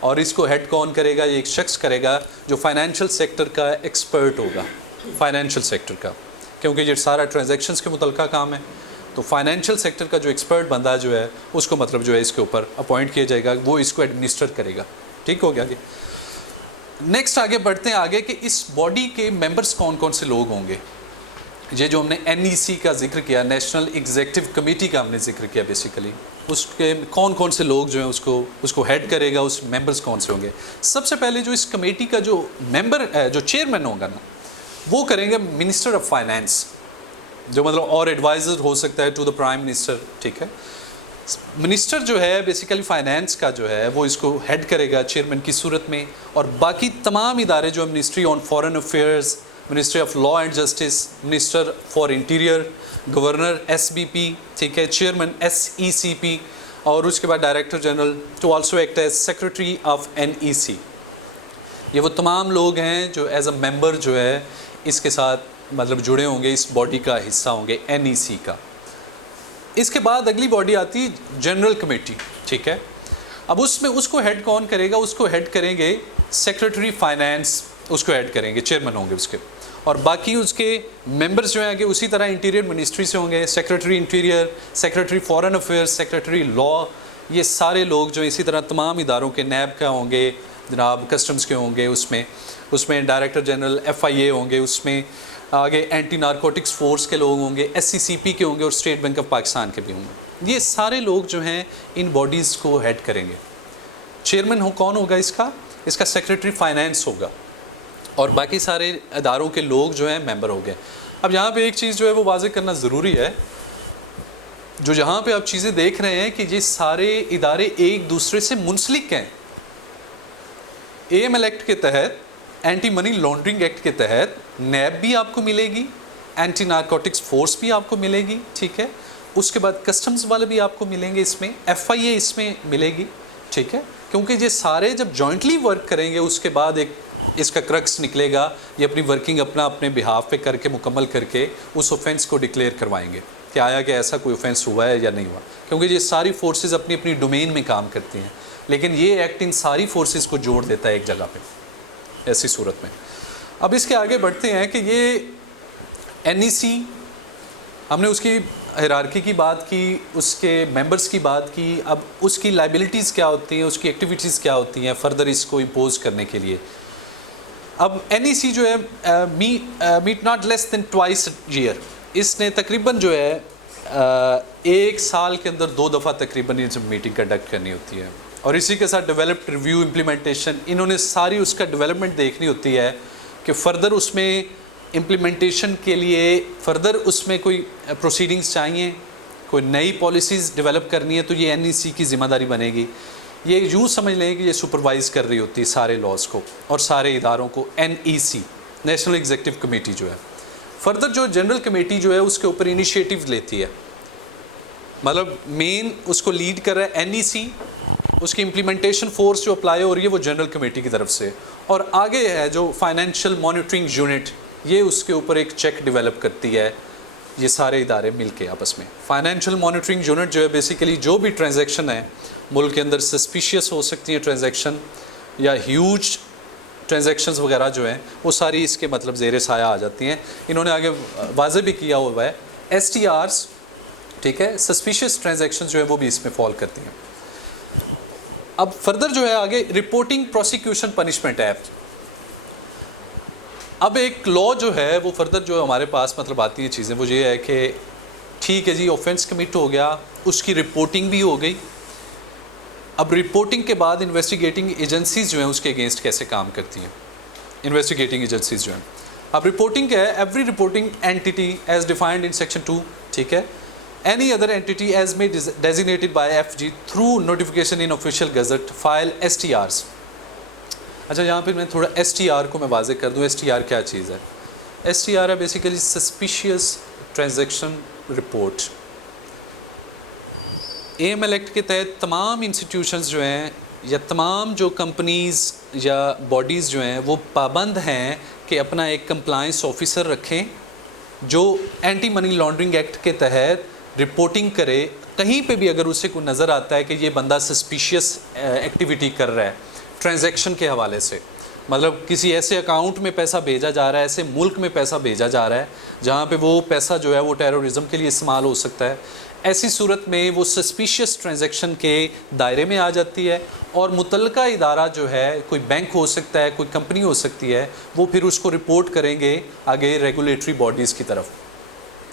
और इसको हेड कौन करेगा? ये एक शख्स करेगा जो फाइनेंशियल सेक्टर का एक्सपर्ट होगा, फाइनेंशियल सेक्टर का, क्योंकि ये सारा ट्रांजैक्शंस के मुतल्लिका काम है। तो फाइनेंशियल सेक्टर का जो एक्सपर्ट बंदा जो है उसको मतलब जो है इसके ऊपर अपॉइंट किया जाएगा, वो इसको एडमिनिस्टर करेगा। ठीक हो गया जी। नेक्स्ट आगे बढ़ते हैं आगे कि इस बॉडी के मेंबर्स कौन कौन से लोग होंगे। ये जो हमने NEC का जिक्र किया, नेशनल एग्जीक्यूटिव कमेटी का हमने जिक्र किया, बेसिकली उसके कौन कौन से लोग जो हैं उसको हेड करेगा, उस मेंबर्स कौन से होंगे। सबसे पहले जो इस कमेटी का जो मेंबर जो चेयरमैन होगा ना, वो करेंगे मिनिस्टर ऑफ फाइनेंस, जो मतलब और एडवाइज़र हो सकता है टू द प्राइम मिनिस्टर। ठीक है, मिनिस्टर जो है बेसिकली फाइनेंस का जो है वो इसको हेड करेगा चेयरमैन की सूरत में। और बाकी तमाम इदारे जो ministry on foreign affairs, ministry of law and justice, minister for interior, governor SBP, ठीक है, चेयरमैन SECP, और उसके बाद director general to also act as secretary of NEC। ये वो तमाम लोग हैं जो एज अ मेंबर जो है इसके साथ मतलब जुड़े होंगे, इस बॉडी का हिस्सा होंगे NEC का। इसके बाद अगली बॉडी आती है जनरल कमेटी। ठीक है, अब उसमें उसको हेड कौन करेगा? उसको हेड करेंगे सेक्रेटरी फाइनेंस, उसको हेड करेंगे, चेयरमैन होंगे उसके। और बाकी उसके मेंबर्स जो हैं आगे उसी तरह इंटीरियर मिनिस्ट्री से होंगे, secretary interior, secretary foreign affairs, secretary law, ये सारे लोग जो इसी तरह तमाम इदारों के नैब का होंगे, जनाब कस्टम्स के होंगे, उसमें डायरेक्टर जनरल FIA होंगे, उसमें आगे एंटी नारकोटिक्स फोर्स के लोग होंगे, SECP के होंगे और स्टेट बैंक ऑफ पाकिस्तान के भी होंगे। ये सारे लोग जो हैं इन बॉडीज़ को हेड करेंगे। चेयरमैन कौन होगा इसका सेक्रेटरी फाइनेंस होगा और बाकी सारे इदारों के लोग जो हैं मेंबर हो गए। अब यहाँ पे एक चीज़ जो है वो वाज़ेह करना ज़रूरी है, जो जहाँ पे आप चीज़ें देख रहे हैं कि ये सारे इदारे एक दूसरे से मुंसलिक हैं। AML एक्ट के तहत, एंटी मनी लॉन्ड्रिंग एक्ट के तहत नैब भी आपको मिलेगी, एंटी नारकोटिक्स फोर्स भी आपको मिलेगी। ठीक है, उसके बाद कस्टम्स वाले भी आपको मिलेंगे, इसमें FIA इसमें मिलेगी। ठीक है, क्योंकि ये सारे जब जॉइंटली वर्क करेंगे उसके बाद एक इसका क्रक्स निकलेगा, ये अपनी वर्किंग अपने बिहाफ पे करके मुकम्मल करके उस ऑफेंस को डिक्लेयर करवाएंगे कि आया कि ऐसा कोई ऑफेंस हुआ है या नहीं हुआ, क्योंकि ये सारी फोर्सेस अपनी अपनी डोमेन में काम करती हैं। लेकिन ये एक्ट इन सारी फोर्सेस को जोड़ देता है एक जगह पे, ऐसी सूरत में। अब इसके आगे बढ़ते हैं कि ये NEC, हमने उसकी हायरार्की की बात की, उसके मेंबर्स की बात की। अब उसकी लाइबिलिटीज़ क्या होती हैं, उसकी एक्टिविटीज़ क्या होती हैं फर्दर इसको इम्पोज करने के लिए। अब NEC जो है meet not less than twice year, इसने तकरीबन जो है एक साल के अंदर 2 दफ़ा तकरीबन ये मीटिंग कंडक्ट करनी होती है। और इसी के साथ डेवलप, रिव्यू, इम्प्लीमेंटेशन, इन्होंने सारी उसका डेवलपमेंट देखनी होती है कि फ़र्दर उसमें इम्प्लीमेंटेशन के लिए फ़र्दर उसमें कोई प्रोसीडिंग्स चाहिए, कोई नई पॉलिसीज़ डेवलप करनी है तो ये NEC की ज़िम्मेदारी बनेगी। ये यूँ समझ लें कि ये सुपरवाइज़ कर रही होती है सारे लॉज को और सारे इदारों को, NEC, नेशनल एग्जीक्यूटिव कमेटी जो है। फर्दर जो जनरल कमेटी जो है उसके ऊपर इनिशिएटिव लेती है, मतलब मेन उसको लीड कर रहा है NEC, उसकी इम्प्लीमेंटेशन फोर्स जो अप्लाई हो रही है वो जनरल कमेटी की तरफ से, और आगे है जो फाइनेंशियल मॉनिटरिंग यूनिट, ये उसके ऊपर एक चेक डेवलप करती है, ये सारे इदारे मिलके आपस में। फाइनेंशियल मॉनिटरिंग यूनिट जो है बेसिकली जो भी ट्रांजैक्शन है मुल्क के अंदर सस्पिशियस हो सकती है ट्रांजैक्शन या ह्यूज ट्रांजैक्शंस वगैरह जो हैं वो सारी इसके मतलब ज़ेर साया आ जाती हैं। इन्होंने आगे वाज़ेह भी किया हुआ है STRs, ठीक है, सस्पिशियस ट्रांजैक्शन जो है वो भी इसमें फॉल करती हैं। अब फर्दर जो है आगे रिपोर्टिंग, प्रोसिक्यूशन, पनिशमेंट एक्ट। अब एक लॉ जो है वो फर्दर जो हमारे पास मतलब आती है चीज़ें वो ये है कि ठीक है जी, ऑफेंस कमिट हो गया, उसकी रिपोर्टिंग भी हो गई। अब रिपोर्टिंग के बाद इन्वेस्टिगेटिंग एजेंसीज़ जो हैं उसके अगेंस्ट कैसे काम करती हैं, इन्वेस्टिगेटिंग एजेंसीज़ जो हैं। अब रिपोर्टिंग क्या है? Every reporting entity as defined in section 2, ठीक है, any other entity as may designated by FG through notification in official gazette file STRs। अच्छा, यहाँ पर मैं थोड़ा STR को मैं वाज़ेह कर दूँ, STR क्या चीज़ है। STR है basically suspicious transaction report. AML act के तहत तमाम इंस्टीट्यूशंस जो हैं या तमाम जो कंपनीज़ या बॉडीज़ जो हैं वो पाबंद हैं कि अपना एक कंप्लायंस ऑफिसर रखें जो एंटी मनी लॉन्ड्रिंग एक्ट के तहत रिपोर्टिंग करे। कहीं पे भी अगर उसे कोई नज़र आता है कि ये बंदा सस्पिशियस एक्टिविटी कर रहा है ट्रांजैक्शन के हवाले से, मतलब किसी ऐसे अकाउंट में पैसा भेजा जा रहा है, ऐसे मुल्क में पैसा भेजा जा रहा है जहाँ पे वो पैसा जो है वो टेररिज्म के लिए इस्तेमाल हो सकता है, ऐसी सूरत में वो सस्पिशियस ट्रांजैक्शन के दायरे में आ जाती है और मुतल्लिका इदारा जो है, कोई बैंक हो सकता है, कोई कंपनी हो सकती है, वो फिर उसको रिपोर्ट करेंगे आगे रेगुलेटरी बॉडीज़ की तरफ।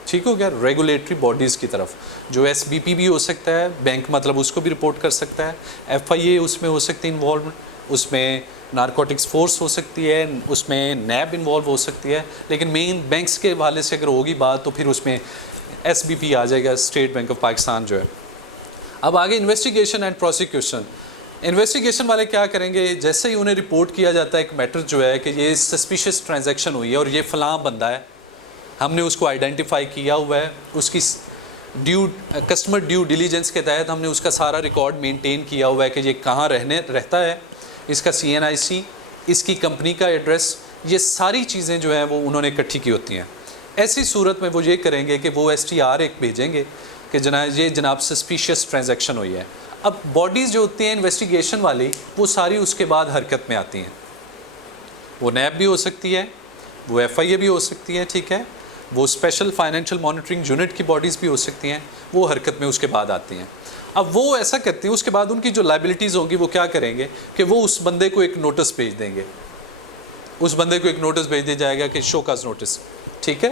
ठीक हो गया, रेगुलेटरी बॉडीज़ की तरफ, जो SBP भी हो सकता है, बैंक मतलब उसको भी रिपोर्ट कर सकता है, FIA उसमें हो सकती है इन्वॉल्व, उसमें नारकोटिक्स फोर्स हो सकती है, उसमें NAB इन्वॉल्व हो सकती है, लेकिन मेन बैंक्स के हवाले से अगर होगी बात तो फिर उसमें SBP आ जाएगा, स्टेट बैंक ऑफ पाकिस्तान जो है। अब आगे इन्वेस्टिगेशन एंड प्रोसिक्यूशन। इन्वेस्टिगेशन वाले क्या करेंगे, जैसे ही उन्हें रिपोर्ट किया जाता है एक मैटर जो है कि ये सस्पिशियस ट्रांजैक्शन हुई है और ये फ़लाँ बंदा है, हमने उसको आइडेंटिफाई किया हुआ है, उसकी कस्टमर ड्यू डिलीजेंस के तहत हमने उसका सारा रिकॉर्ड मेंटेन किया हुआ है कि ये कहाँ रहता है, इसका CNIC, इसकी कंपनी का एड्रेस, ये सारी चीज़ें जो हैं वो उन्होंने इकट्ठी की होती हैं। ऐसी सूरत में वो ये करेंगे कि वो STR एक भेजेंगे कि जनाब सस्पिशियस ट्रांजैक्शन हुई है। अब बॉडीज़ जो होती हैं इन्वेस्टिगेशन वाली, वो सारी उसके बाद हरकत में आती हैं। वो NAB भी हो सकती है, वो FIA भी हो सकती है, ठीक है, वो स्पेशल फाइनेंशियल मॉनिटरिंग यूनिट की बॉडीज़ भी हो सकती हैं, वो हरकत में उसके बाद आती हैं। अब वो ऐसा करती हैं, उसके बाद उनकी जो लायबिलिटीज़ होंगी वो क्या करेंगे कि वो उस बंदे को एक नोटिस भेज देंगे, उस बंदे को एक नोटिस भेज दिया जाएगा कि शोकाज नोटिस, ठीक है,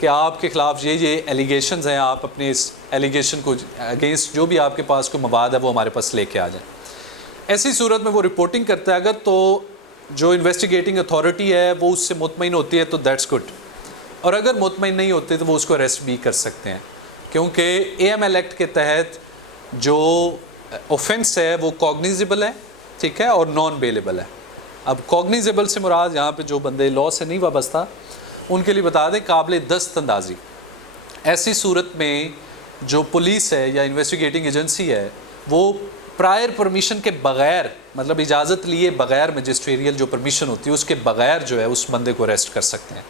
कि आपके ख़िलाफ़ ये एलिगेशंस हैं, आप अपने इस एलिगेशन को अगेंस्ट जो भी आपके पास कोई मवाद है वो हमारे पास लेके आ जाए। ऐसी सूरत में वो रिपोर्टिंग करता है, अगर तो जो इन्वेस्टिगेटिंग अथॉरिटी है वो उससे मुतमईन होती है तो दैट्स गुड, और अगर मुतमईन नहीं होती तो वो उसको अरेस्ट भी कर सकते हैं, क्योंकि AML एक्ट के तहत जो ऑफेंस है वो कॉग्निजेबल है, ठीक है, और नॉन बेलेबल है। अब कॉग्निजेबल से मुराद यहाँ पे जो बंदे लॉ से नहीं वाबस्ता उनके लिए बता दें, काबिल दस्त अंदाज़ी। ऐसी सूरत में जो पुलिस है या इन्वेस्टिगेटिंग एजेंसी है वो प्रायर परमिशन के बग़ैर, मतलब इजाज़त लिए बग़ैर, मजिस्ट्रियल जो परमिशन होती है उसके बग़ैर जो है उस बंदे को अरेस्ट कर सकते हैं।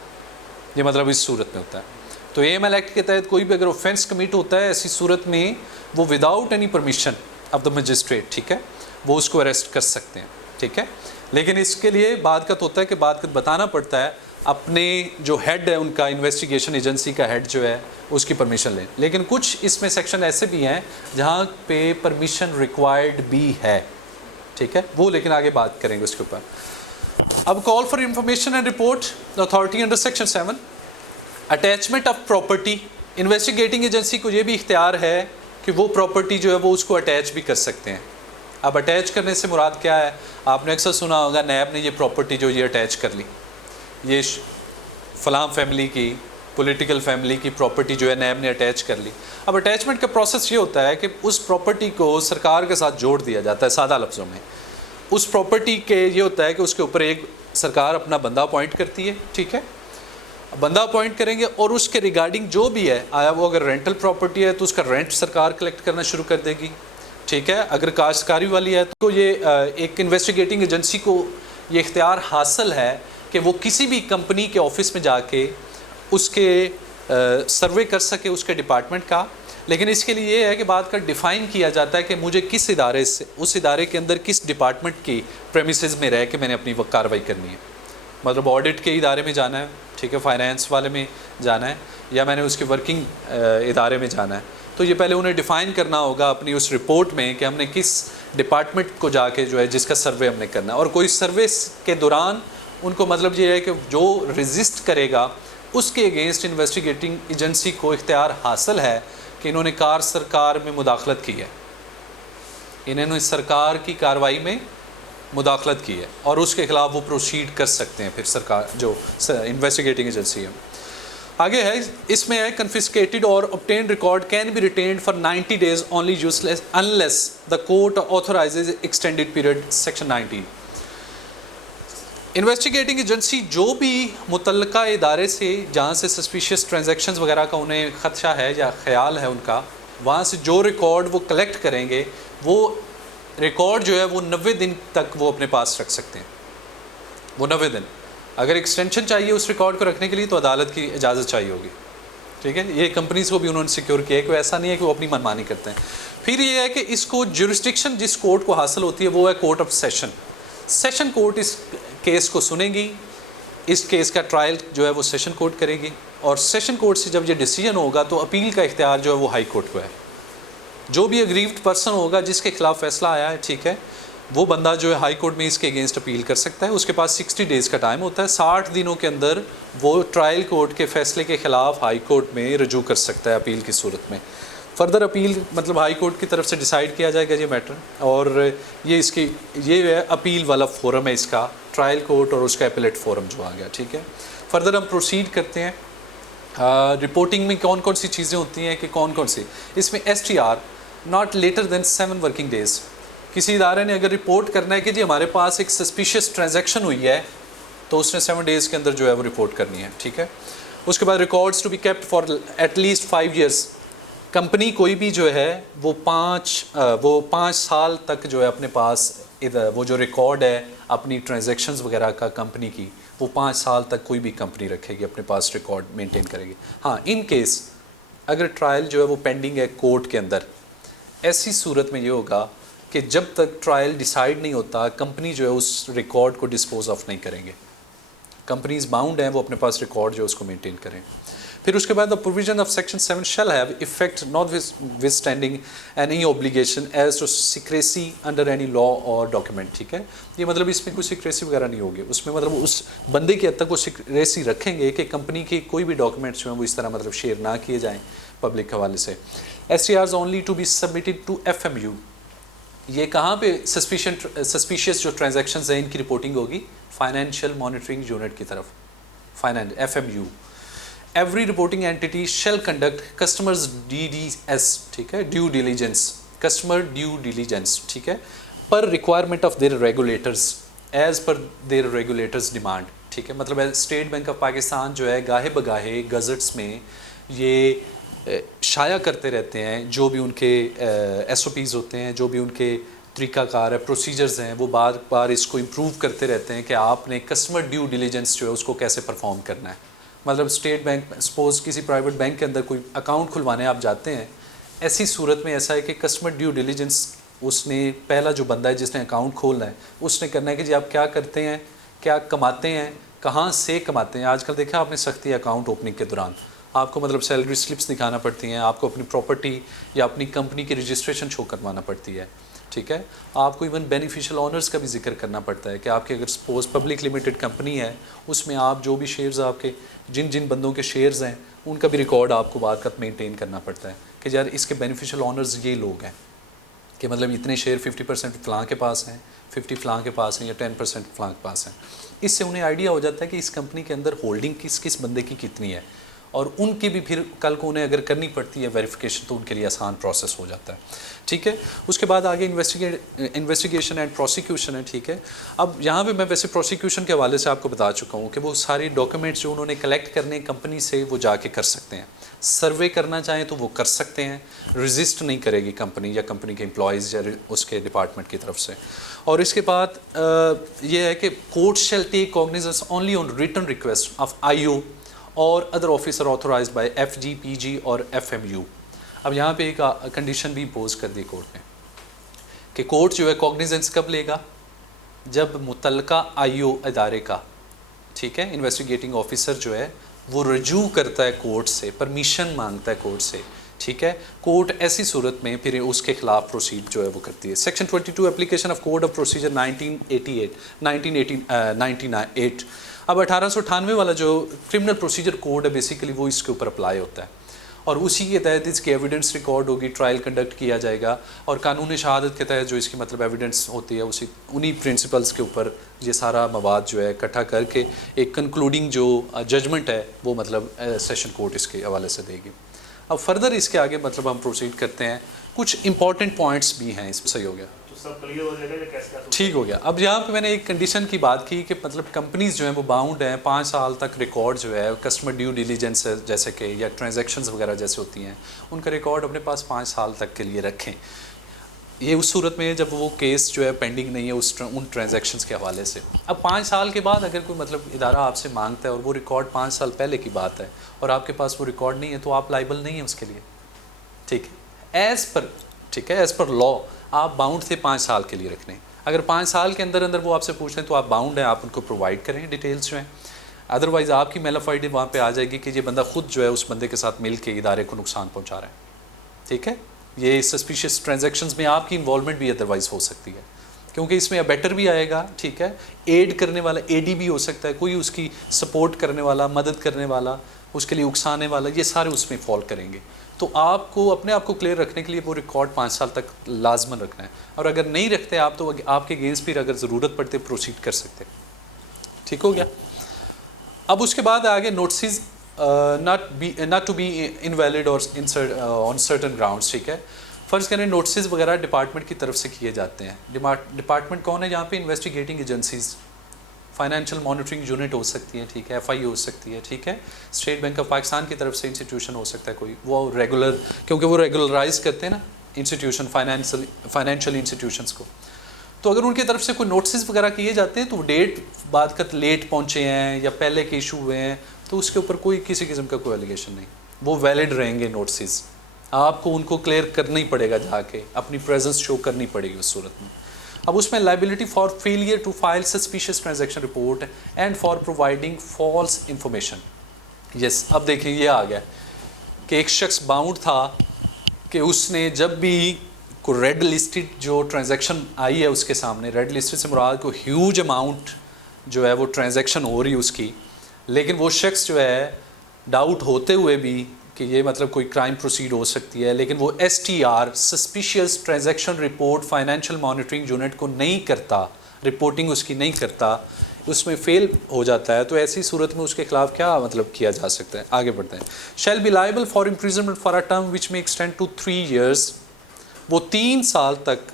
ये मतलब इस सूरत में होता है। तो AML एक्ट के तहत कोई भी अगर ऑफेंस कमिट होता है, ऐसी सूरत में वो without any permission of the magistrate, ठीक है, वो उसको अरेस्ट कर सकते हैं, ठीक है। लेकिन इसके लिए बादकत होता है कि बादकत बताना पड़ता है, अपने जो हेड है उनका, इन्वेस्टिगेशन एजेंसी का हेड जो है उसकी परमिशन लें। लेकिन कुछ इसमें सेक्शन ऐसे भी हैं जहाँ पे परमिशन रिक्वायर्ड भी है, ठीक है, वो लेकिन आगे बात करेंगे उसके ऊपर। अब call for information and report authority under section 7, attachment of property. Investigating agency को ये भी इख्तियार है कि वो प्रॉपर्टी जो है वो उसको अटैच भी कर सकते हैं। अब अटैच करने से मुराद क्या है, आपने अक्सर सुना होगा NAB ने ये प्रॉपर्टी जो ये अटैच कर ली, ये फलां फैमिली की, पॉलिटिकल फैमिली की प्रॉपर्टी जो है NAB ने अटैच कर ली। अब अटैचमेंट का प्रोसेस ये होता है कि उस प्रॉपर्टी को सरकार के साथ जोड़ दिया जाता है। सादा लफ्ज़ों में उस प्रॉपर्टी के ये होता है कि उसके ऊपर एक सरकार अपना बंदा अपॉइंट करती है, ठीक है, बंदा अपॉइंट करेंगे और उसके रिगार्डिंग जो भी है, आया वो अगर रेंटल प्रॉपर्टी है तो उसका रेंट सरकार कलेक्ट करना शुरू कर देगी, ठीक है, अगर काश्तकारी वाली है तो ये एक इन्वेस्टिगेटिंग एजेंसी को ये इख्तियार हासिल है कि वो किसी भी कंपनी के ऑफिस में जाके उसके सर्वे कर सके उसके डिपार्टमेंट का। लेकिन इसके लिए ये है कि बात का डिफ़ाइन किया जाता है कि मुझे किस इदारे से, उस इदारे के अंदर किस डिपार्टमेंट की प्रेमिसेस में रह के मैंने अपनी वो कार्रवाई करनी है। मतलब ऑडिट के इदारे में जाना है, ठीक है, फाइनेंस वाले में जाना है, या मैंने उसके वर्किंग इदारे में जाना है, तो ये पहले उन्हें डिफ़ाइन करना होगा अपनी उस रिपोर्ट में कि हमने किस डिपार्टमेंट को जाके जो है जिसका सर्वे हमने करना है। और कोई सर्वे के दौरान उनको मतलब ये है कि जो रजिस्ट करेगा उसके अगेंस्ट इन्वेस्टिगेटिंग एजेंसी को इख्तियार हासिल है कि इन्होंने सरकार में मुदाखलत की है, इन्होंने सरकार की कार्रवाई में मुदाखलत की है और उसके ख़िलाफ़ वो प्रोसीड कर सकते हैं फिर सरकार जो इन्वेस्टिगेटिंग एजेंसी है। आगे है, इसमें है कन्फिस्केटेड और obtained record can be retained for 90 days only useless unless the court authorises extended period, section 19। Investigating agency जो भी मुतल्लिका इदारे से जहाँ से सस्पिशियस ट्रांजैक्शंस वगैरह का उन्हें ख़दशा है या ख्याल है उनका, वहाँ से जो रिकॉर्ड वो कलेक्ट करेंगे वो रिकॉर्ड जो है वो 90 दिन तक वो अपने पास रख सकते हैं। वो 90 दिन, अगर एक्सटेंशन चाहिए उस रिकॉर्ड को रखने के लिए तो अदालत की इजाज़त चाहिए होगी, ठीक है। ये कंपनीज़ को भी उन्होंने सिक्योर किया है कि ऐसा नहीं है कि वो अपनी मनमानी करते हैं। फिर ये है कि इसको जुरिस्डिक्शन जिस कोर्ट को हासिल होती है वो है court of session. Session court इस केस को सुनेगी, इस केस का ट्रायल जो है वो सेशन कोर्ट करेगी, और सेशन कोर्ट से जब ये डिसीजन होगा तो अपील का इख्तियार जो है वो हाई कोर्ट को है। जो भी अग्रीव्ड पर्सन होगा जिसके खिलाफ फैसला आया है, ठीक है, वो बंदा जो है हाई कोर्ट में इसके अगेंस्ट अपील कर सकता है। उसके पास 60 डेज़ का टाइम होता है, 60 दिनों के अंदर वो ट्रायल कोर्ट के फैसले के ख़िलाफ़ हाई कोर्ट में रजू कर सकता है अपील की सूरत में। फर्दर अपील मतलब हाई कोर्ट की तरफ से डिसाइड किया जाएगा ये मैटर, और ये है अपील वाला फोरम है इसका, ट्रायल कोर्ट और उसका एपेलेट फोरम जो आ गया, ठीक है। फर्दर हम प्रोसीड करते हैं। रिपोर्टिंग में कौन कौन सी चीज़ें होती हैं कि कौन कौन सी, इसमें STR not later than 7 working days. किसी इदारे ने अगर रिपोर्ट करना है कि जी हमारे पास एक सस्पिशियस ट्रांजैक्शन हुई है तो उसने 7 डेज़ के अंदर जो है वो रिपोर्ट करनी है, ठीक है। उसके बाद records to be kept for at least 5 years. Company कोई भी जो है वो 5 साल तक जो है अपने पास इधर वो जो रिकॉर्ड है अपनी ट्रांजैक्शंस वगैरह का कंपनी की, वो 5 साल तक कोई भी कंपनी रखेगी, अपने पास रिकॉर्ड मेंटेन करेगी। हाँ, इन केस अगर ट्रायल जो है वो पेंडिंग है कोर्ट के अंदर, ऐसी सूरत में ये होगा कि जब तक ट्रायल डिसाइड नहीं होता कंपनी जो है उस रिकॉर्ड को डिस्पोज ऑफ नहीं करेंगे। कंपनीज बाउंड हैं वो अपने पास रिकॉर्ड जो है उसको मेंटेन करें। फिर उसके बाद the provision of section 7 shall have effect notwithstanding any obligation as to secrecy under any law और डॉक्यूमेंट, ठीक है। ये मतलब इसमें कोई सिक्रेसी वगैरह नहीं होगी, उसमें मतलब उस बंदे की हद तक वो सिक्रेसी रखेंगे कि कंपनी के कोई भी डॉक्यूमेंट्स जो हैं वो इस तरह मतलब शेयर ना किए जाएँ पब्लिक के हवाले से। STRs only to be submitted to FMU। ये कहाँ पे सस्पिशियस जो ट्रांजैक्शंस हैं इनकी रिपोर्टिंग होगी, फाइनेंशियल मॉनिटरिंग यूनिट की तरफ, FMU। Every reporting entity shall conduct customers DDS, ठीक है, due diligence, customer due diligence, ठीक है, per requirement of their regulators, as per their regulators demand, ठीक है। मतलब स्टेट बैंक ऑफ पाकिस्तान जो है गाहे बगाहे गज़ट्स में ये शाया करते रहते हैं जो भी उनके SOPs होते हैं, जो भी उनके तरीक़ाकार है, प्रोसीजर्स हैं, वो बार बार इसको इम्प्रूव करते रहते हैं कि आपने कस्टमर ड्यू डिलीजेंस जो है उसको कैसे परफॉर्म करना है। मतलब स्टेट बैंक, सपोज़ किसी प्राइवेट बैंक के अंदर कोई अकाउंट खुलवाने आप जाते हैं, ऐसी सूरत में ऐसा है कि कस्टमर ड्यू डिलीजेंस उसने पहला जो बंदा है जिसने अकाउंट खोलना है उसने करना है कि जी आप क्या करते हैं, क्या कमाते हैं, कहाँ से कमाते हैं। आजकल देखा आपने सख्ती अकाउंट ओपनिंग के दौरान आपको मतलब सैलरी स्लिप्स दिखाना पड़ती हैं, आपको अपनी प्रॉपर्टी या अपनी कंपनी की रजिस्ट्रेशन शो करवाना पड़ती है, ठीक है। आपको इवन बेनिफिशियल ऑनर्स का भी जिक्र करना पड़ता है कि आपकी अगर सपोज पब्लिक लिमिटेड कंपनी है उसमें आप जो भी शेयर्स आपके जिन जिन बंदों के शेयर्स हैं उनका भी रिकॉर्ड आपको बाकायदा मेंटेन करना पड़ता है कि यार इसके बेनिफिशियल ऑनर्स ये लोग हैं, कि मतलब इतने शेयर 50% फ़लाँ के पास हैं, 50 फ़लाँ के पास हैं या 10% फ़लाँ के पास हैं। इससे उन्हें आइडिया हो जाता है कि इस कंपनी के अंदर होल्डिंग किस किस बंदे की कितनी है, और उनकी भी फिर कल को उन्हें अगर करनी पड़ती है वेरिफिकेशन तो उनके लिए आसान प्रोसेस हो जाता है, ठीक है। उसके बाद आगे इन्वेस्टिगेशन एंड प्रोसिक्यूशन है, ठीक है। अब यहाँ पे मैं वैसे प्रोसिक्यूशन के हवाले से आपको बता चुका हूँ कि वो सारी डॉक्यूमेंट्स जो उन्होंने कलेक्ट करने कंपनी से वो जाके कर सकते हैं, सर्वे करना चाहें तो वो कर सकते हैं, रजिस्ट नहीं करेगी कंपनी या कंपनी के एम्प्लॉयज़ या उसके डिपार्टमेंट की तरफ से। और इसके बाद ये है कि court shall take cognizance only on written request of IO और other officer authorised by FG, PG और FMU। अब यहाँ पे एक कंडीशन भी इम्पोज कर दी कोर्ट ने कि कोर्ट जो है कॉग्निजेंस कब लेगा, जब मुतल्लका IO इदारे का, ठीक है, इन्वेस्टिगेटिंग ऑफिसर जो है वो रजू करता है कोर्ट से, परमिशन मांगता है कोर्ट से, ठीक है। कोर्ट ऐसी सूरत में फिर उसके खिलाफ प्रोसीड जो है वो करती है। Section 22 application of code of procedure 1998। अब 1898 वाला जो क्रिमिनल प्रोसीजर कोड है बेसिकली वो इसके ऊपर अप्लाई होता है, और उसी के तहत इसकी एविडेंस रिकॉर्ड होगी, ट्रायल कंडक्ट किया जाएगा, और कानून शहादत के तहत जो इसकी मतलब एविडेंस होती है उसी उन्हीं प्रिंसिपल्स के ऊपर ये सारा मवाद जो है इकट्ठा करके एक कंक्लूडिंग जो जजमेंट है वो मतलब सेशन कोर्ट इसके हवाले से देगी। अब फर्दर इसके आगे मतलब हम प्रोसीड करते हैं, कुछ इंपॉर्टेंट पॉइंट्स भी हैं, इस सही हो गया। तो सब क्लियर हो जाएगा या कैसे क्या ठीक हो गया। अब यहाँ पे मैंने एक कंडीशन की बात की कि मतलब कंपनीज जो हैं वो बाउंड हैं 5 साल तक रिकॉर्ड जो है कस्टमर ड्यू डिलीजेंस जैसे कि या ट्रांजैक्शंस वगैरह जैसे होती हैं उनका रिकॉर्ड अपने पास 5 साल तक के लिए रखें। ये उस सूरत में जब वो केस जो है पेंडिंग नहीं है उन ट्रांजैक्शंस के हवाले से। अब 5 साल के बाद अगर कोई मतलब इदारा आपसे मांगता है और वो रिकॉर्ड 5 साल पहले की बात है और आपके पास वो रिकॉर्ड नहीं है तो आप लाइबल नहीं है उसके लिए, ठीक है, एज़ पर लॉ आप बाउंड थे 5 साल के लिए रखने। अगर 5 साल के अंदर अंदर वो आपसे पूछ लें तो आप बाउंड हैं, आप उनको प्रोवाइड करें डिटेल्स जो हैं। अदरवाइज़ आपकी मेलाफाइड वहाँ पे आ जाएगी कि ये बंदा खुद जो है उस बंदे के साथ मिल के इदारे को नुकसान पहुँचा रहा है, ठीक है। ये सस्पिशियस ट्रांजैक्शंस में आपकी इन्वॉल्वमेंट भी अदरवाइज़ हो सकती है क्योंकि इसमें अबेटर भी आएगा, ठीक है, एड करने वाला एडी भी हो सकता है, कोई उसकी सपोर्ट करने वाला, मदद करने वाला, उसके लिए उकसाने वाला, ये सारे उसमें फॉल करेंगे। तो आपको अपने आप को क्लियर रखने के लिए वो रिकॉर्ड 5 साल तक लाजमन रखना है और अगर नहीं रखते आप तो आपके अगेंस्ट फिर अगर ज़रूरत पड़ते प्रोसीड कर सकते, ठीक हो गया। अब उसके बाद आगे notice not to be invalid और ऑन सर्टन ग्राउंड्स, ठीक है। फ़र्ज़ करें नोटिस वगैरह डिपार्टमेंट की तरफ से किए जाते हैं। डिपार्टमेंट कौन है यहाँ पे? Investigating agencies, financial monitoring unit हो सकती है, ठीक है, FI हो सकती है, ठीक है, स्टेट बैंक ऑफ पाकिस्तान की तरफ से इंस्टीट्यूशन हो सकता है कोई, वो रेगुलर क्योंकि वो रेगुलराइज करते हैं ना इंस्टीट्यूशन फाइनेंशियल इंस्टीट्यूशंस को। तो अगर उनकी तरफ से कोई नोटिस वगैरह किए जाते हैं तो डेट बाद का लेट पहुँचे हैं या पहले के इशू हुए हैं तो उसके ऊपर कोई किसी किस्म का कोई एलिगेशन नहीं, वो वैलिड रहेंगे नोटिस। आपको उनको क्लियर करना ही पड़ेगा, जाके अपनी प्रेजेंस शो करनी पड़ेगी उस सूरत में। अब उसमें liability for failure to file suspicious transaction report and for providing false information. Yes, अब देखिए ये आ गया कि एक शख्स बाउंड था कि उसने जब भी को रेड लिस्टेड जो ट्रांजैक्शन आई है उसके सामने, रेड लिस्टेड से मुराद को ह्यूज अमाउंट जो है वो ट्रांजैक्शन हो रही है उसकी, लेकिन वो शख्स जो है डाउट होते हुए भी कि ये मतलब कोई क्राइम प्रोसीड हो सकती है, लेकिन वो STR suspicious transaction report financial monitoring unit को नहीं करता, रिपोर्टिंग उसकी नहीं करता, उसमें फेल हो जाता है, तो ऐसी सूरत में उसके खिलाफ क्या मतलब किया जा सकता है। आगे बढ़ते हैं। Shall be liable for imprisonment for a term which में एक्सटेंड टू 3 years, वो 3 साल तक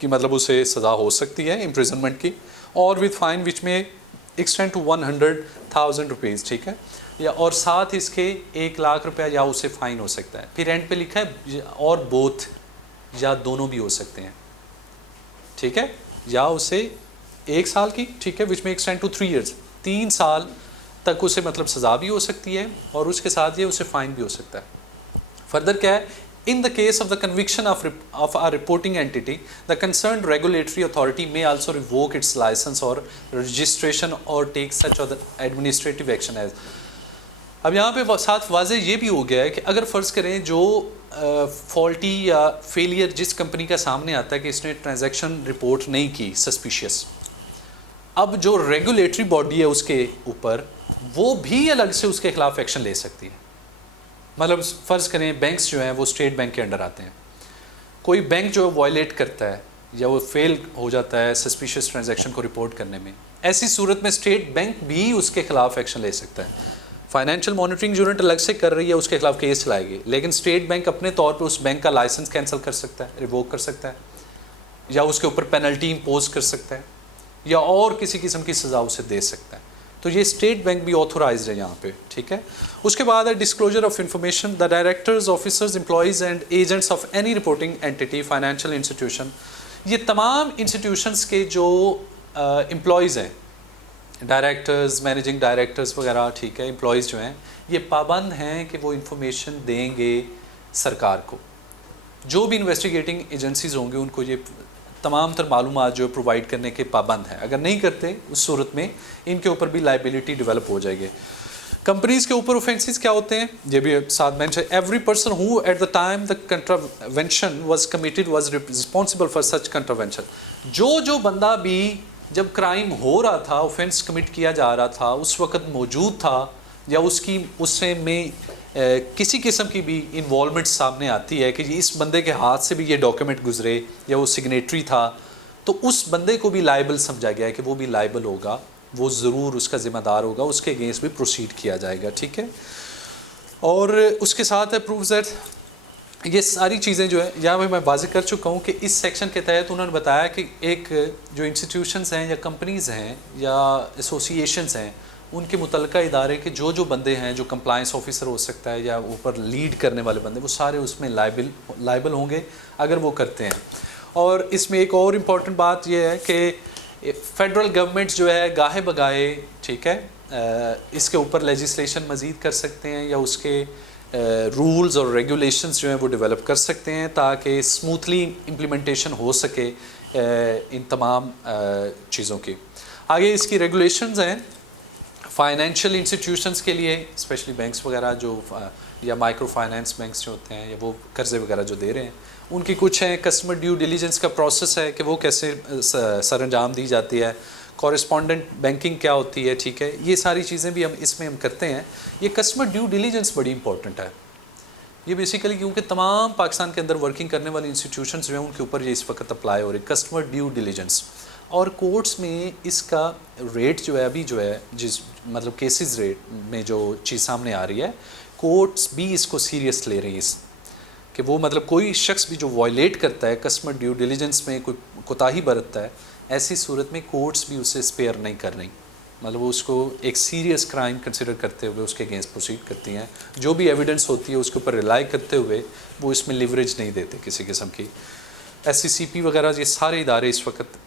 की मतलब उसे सज़ा हो सकती है इम्प्रिजनमेंट की, और विद फाइन विच में एक्सटेंड टू 100,000 रुपीज़, ठीक है, या और साथ इसके 1 लाख रुपया या उसे फ़ाइन हो सकता है। फिर एंड पे लिखा है और बोथ या दोनों भी हो सकते हैं, ठीक है, या उसे 1 साल की, ठीक है, विच में एक्सटेंड टू 3 years, 3 साल तक उसे मतलब सज़ा भी हो सकती है और उसके साथ ये उसे फ़ाइन भी हो सकता है। फर्दर क्या है, in the case of the conviction of a reporting entity, the concerned regulatory authority may also revoke its license or registration or take such other administrative action as। अब यहाँ पे साथ वाज़े ये भी हो गया है कि अगर फ़र्ज़ करें जो फॉल्टी या फेलियर जिस कंपनी का सामने आता है कि इसने ट्रांजैक्शन रिपोर्ट नहीं की सस्पिशियस, अब जो रेगुलेटरी बॉडी है उसके ऊपर वो भी अलग से उसके खिलाफ एक्शन ले सकती है। मतलब फ़र्ज़ करें बैंक्स जो हैं वो स्टेट बैंक के अंडर आते हैं, कोई बैंक जो है वायलेट करता है या वो फेल हो जाता है सस्पिशियस ट्रांजैक्शन को रिपोर्ट करने में, ऐसी सूरत में स्टेट बैंक भी उसके खिलाफ एक्शन ले सकता है। फाइनेंशियल मॉनिटरिंग यूनिट अलग से कर रही है, उसके खिलाफ केस चलाएगी, लेकिन स्टेट बैंक अपने तौर पे उस बैंक का लाइसेंस कैंसिल कर सकता है, रिवोक कर सकता है, या उसके ऊपर पेनल्टी इम्पोज कर सकता है, या और किसी किस्म की सज़ा उसे दे सकता है। तो ये स्टेट बैंक भी ऑथोराइज्ड है यहाँ पे, ठीक है। उसके बाद है disclosure of information, the directors, officers, employees and agents of any reporting entity, financial institution, ये तमाम इंस्टीट्यूशंस के जो एम्प्लॉयज़ हैं, डायरेक्टर्स, मैनेजिंग डायरेक्टर्स वगैरह, ठीक है, एम्प्लॉयज़ जो हैं, ये पाबंद हैं कि वो इंफॉर्मेशन देंगे सरकार को। जो भी इन्वेस्टिगेटिंग एजेंसीज होंगे उनको ये तमाम तर मालूमात जो प्रोवाइड करने के पाबंद हैं। अगर नहीं करते उस सूरत में इनके ऊपर भी लाइबिलिटी डेवलप हो जाएगी। कंपनीज के ऊपर ऑफेंसेस क्या होते हैं ये भी साथ mention, every person who at the time the contravention was committed was responsible for such contravention. जो बंदा भी जब क्राइम हो रहा था, ऑफेंस कमिट किया जा रहा था, उस वक्त मौजूद था, या उससे में किसी किस्म की भी इन्वॉल्वमेंट सामने आती है कि इस बंदे के हाथ से भी ये डॉक्यूमेंट गुजरे या वो सिग्नेटरी था, तो उस बंदे को भी लाइबल समझा गया है कि वो भी लाइबल होगा, वो ज़रूर उसका ज़िम्मेदार होगा, उसके अगेंस्ट भी प्रोसीड किया जाएगा, ठीक है। और उसके साथ है प्रूव्स दैट ये सारी चीज़ें जो है यहाँ पे मैं वाज़ेह कर चुका हूँ कि इस सेक्शन के तहत उन्होंने बताया कि एक जो इंस्टीट्यूशंस हैं या कंपनीज़ हैं या एसोसिएशंस हैं, उनके मुतल्लिका इदारे के जो बंदे हैं, जो कंप्लायंस ऑफिसर हो सकता है या ऊपर लीड करने वाले बंदे, वो सारे उसमें लाइबल होंगे अगर वो करते हैं। और इसमें एक और इम्पॉर्टेंट बात ये है कि फ़ेडरल गवर्नमेंट जो है गाहे बगाए, ठीक है, इसके ऊपर लेजिस्लेशन मज़ीद कर सकते हैं या उसके रूल्स और रेगुलेशंस जो हैं वो डेवलप कर सकते हैं ताकि स्मूथली इम्प्लीमेंटेशन हो सके इन तमाम चीज़ों की। आगे इसकी रेगुलेशंस हैं फाइनेंशियल इंस्टीट्यूशंस के लिए, स्पेशली बैंक्स वगैरह जो या माइक्रो फाइनेंस बैंक्स जो होते हैं या वो कर्ज़े वगैरह जो दे रहे हैं, उनकी कुछ हैं। कस्टमर ड्यू डिलीजेंस का प्रोसेस है कि वो कैसे सर अंजाम दी जाती है, कॉरेस्पॉन्डेंट बैंकिंग क्या होती है, ठीक है, ये सारी चीज़ें भी हम करते हैं। ये कस्टमर ड्यू डिलीजेंस बड़ी इंपॉर्टेंट है। ये बेसिकली क्योंकि तमाम पाकिस्तान के अंदर वर्किंग करने वाली इंस्टीट्यूशंस जो हैं उनके ऊपर ये इस वक्त अप्लाई हो रही है कस्टमर ड्यू डिलीजेंस। और कोर्ट्स में इसका रेट जो है अभी जो है जिस मतलब केसेस रेट में जो चीज़ सामने आ रही है, कोर्ट्स भी इसको सीरियस ले रही है कि वो मतलब कोई शख्स भी जो वायलेट करता है कस्टमर ड्यू डिलीजेंस में, कोई कोताही बरतता है, ऐसी सूरत में कोर्ट्स भी उसे स्पेयर नहीं कर रही, मतलब वो उसको एक सीरियस क्राइम कंसिडर करते हुए उसके अगेंस्ट प्रोसीड करती हैं। जो भी एविडेंस होती है उसके ऊपर रिलाई करते हुए वो इसमें लिवरेज नहीं देते किसी किस्म की। SCCP वगैरह ये सारे इदारे इस वक्त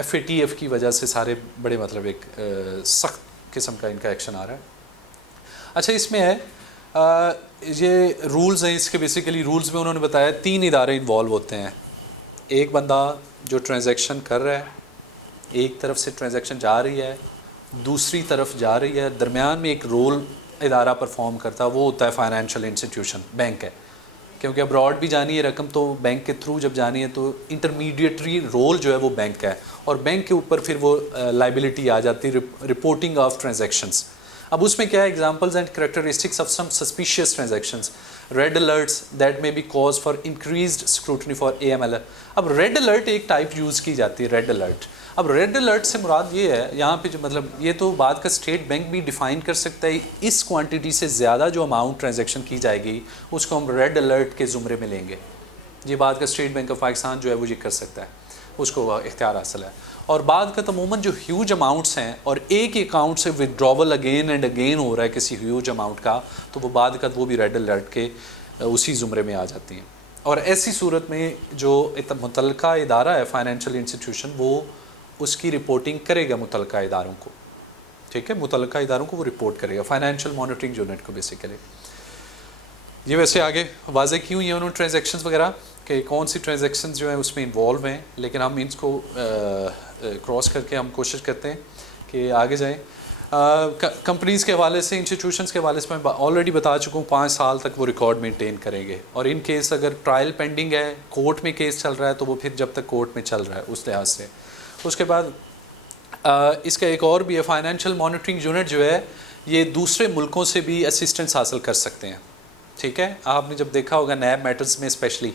FATF की वजह से सारे बड़े मतलब एक सख्त किस्म का इनका एक्शन आ रहा है। अच्छा, इसमें है ये रूल्स हैं, इसके बेसिकली रूल्स में उन्होंने बताया 3 इदारे इन्वॉल्व होते हैं। एक बंदा जो ट्रांजैक्शन कर रहा है, एक तरफ से ट्रांजैक्शन जा रही है, दूसरी तरफ जा रही है, दरमियान में एक रोल इदारा परफॉर्म करता है, वो होता है फाइनेंशियल इंस्टीट्यूशन, बैंक है। क्योंकि अब्रॉड भी जानी है रकम तो बैंक के थ्रू जब जानी है तो इंटरमीडिएटरी रोल जो है वो बैंक का है, और बैंक के ऊपर फिर वो लाइबिलिटी आ जाती है, रिपोर्टिंग ऑफ ट्रांजैक्शंस। अब उसमें क्या है, examples and characteristics of some suspicious transactions, red alerts that may be cause for increased scrutiny for AML। अब रेड अलर्ट एक टाइप यूज़ की जाती है, रेड अलर्ट। अब रेड अलर्ट से मुराद ये है यहाँ पे जो मतलब ये तो बाद का स्टेट बैंक भी डिफ़ाइन कर सकता है, इस क्वांटिटी से ज़्यादा जो अमाउंट ट्रांजैक्शन की जाएगी उसको हम रेड अलर्ट के ज़ुमरे में लेंगे। ये बाद का स्टेट बैंक ऑफ पाकिस्तान जो है वो ये कर सकता है, उसको इख्तियार हासिल है। और बाद का तमूमन जो ह्यूज अमाउंट्स हैं और एक अकाउंट से विड्रॉवल अगेन एंड अगेन हो रहा है किसी ह्यूज अमाउंट का, तो वो बाद का वो भी रेड अलर्ट के उसी ज़ुमरे में आ जाती हैं। और ऐसी सूरत में जो मुतल्लिका इदारा है फाइनेंशियल इंस्टीट्यूशन, वो उसकी रिपोर्टिंग करेगा मुतल्लिका इदारों को, ठीक है, मुतल्लिका इदारों को वो रिपोर्ट करेगा, फाइनेंशियल मॉनिटरिंग यूनिट को बेसिकली। ये वैसे आगे वाज़े क्यों ये उन्होंने ट्रांजैक्शंस वगैरह कि कौन सी ट्रांजैक्शंस जो हैं उसमें इन्वॉल्व हैं, लेकिन हम इसको क्रॉस करके हम कोशिश करते हैं कि आगे जाएँ। कंपनीज़ के हवाले से, इंस्टीट्यूशंस के हवाले से मैं ऑलरेडी बता चुका हूँ, 5 साल तक वो रिकॉर्ड मेंटेन करेंगे। और इन केस अगर ट्रायल पेंडिंग है, कोर्ट में केस चल रहा है, तो वो फिर जब तक कोर्ट में चल रहा है उस लिहाज से। उसके बाद इसका एक और भी है, फाइनेंशियल मॉनिटरिंग यूनिट जो है ये दूसरे मुल्कों से भी असिस्टेंस हासिल कर सकते हैं, ठीक है। आपने जब देखा होगा नैब मैटर्स में स्पेशली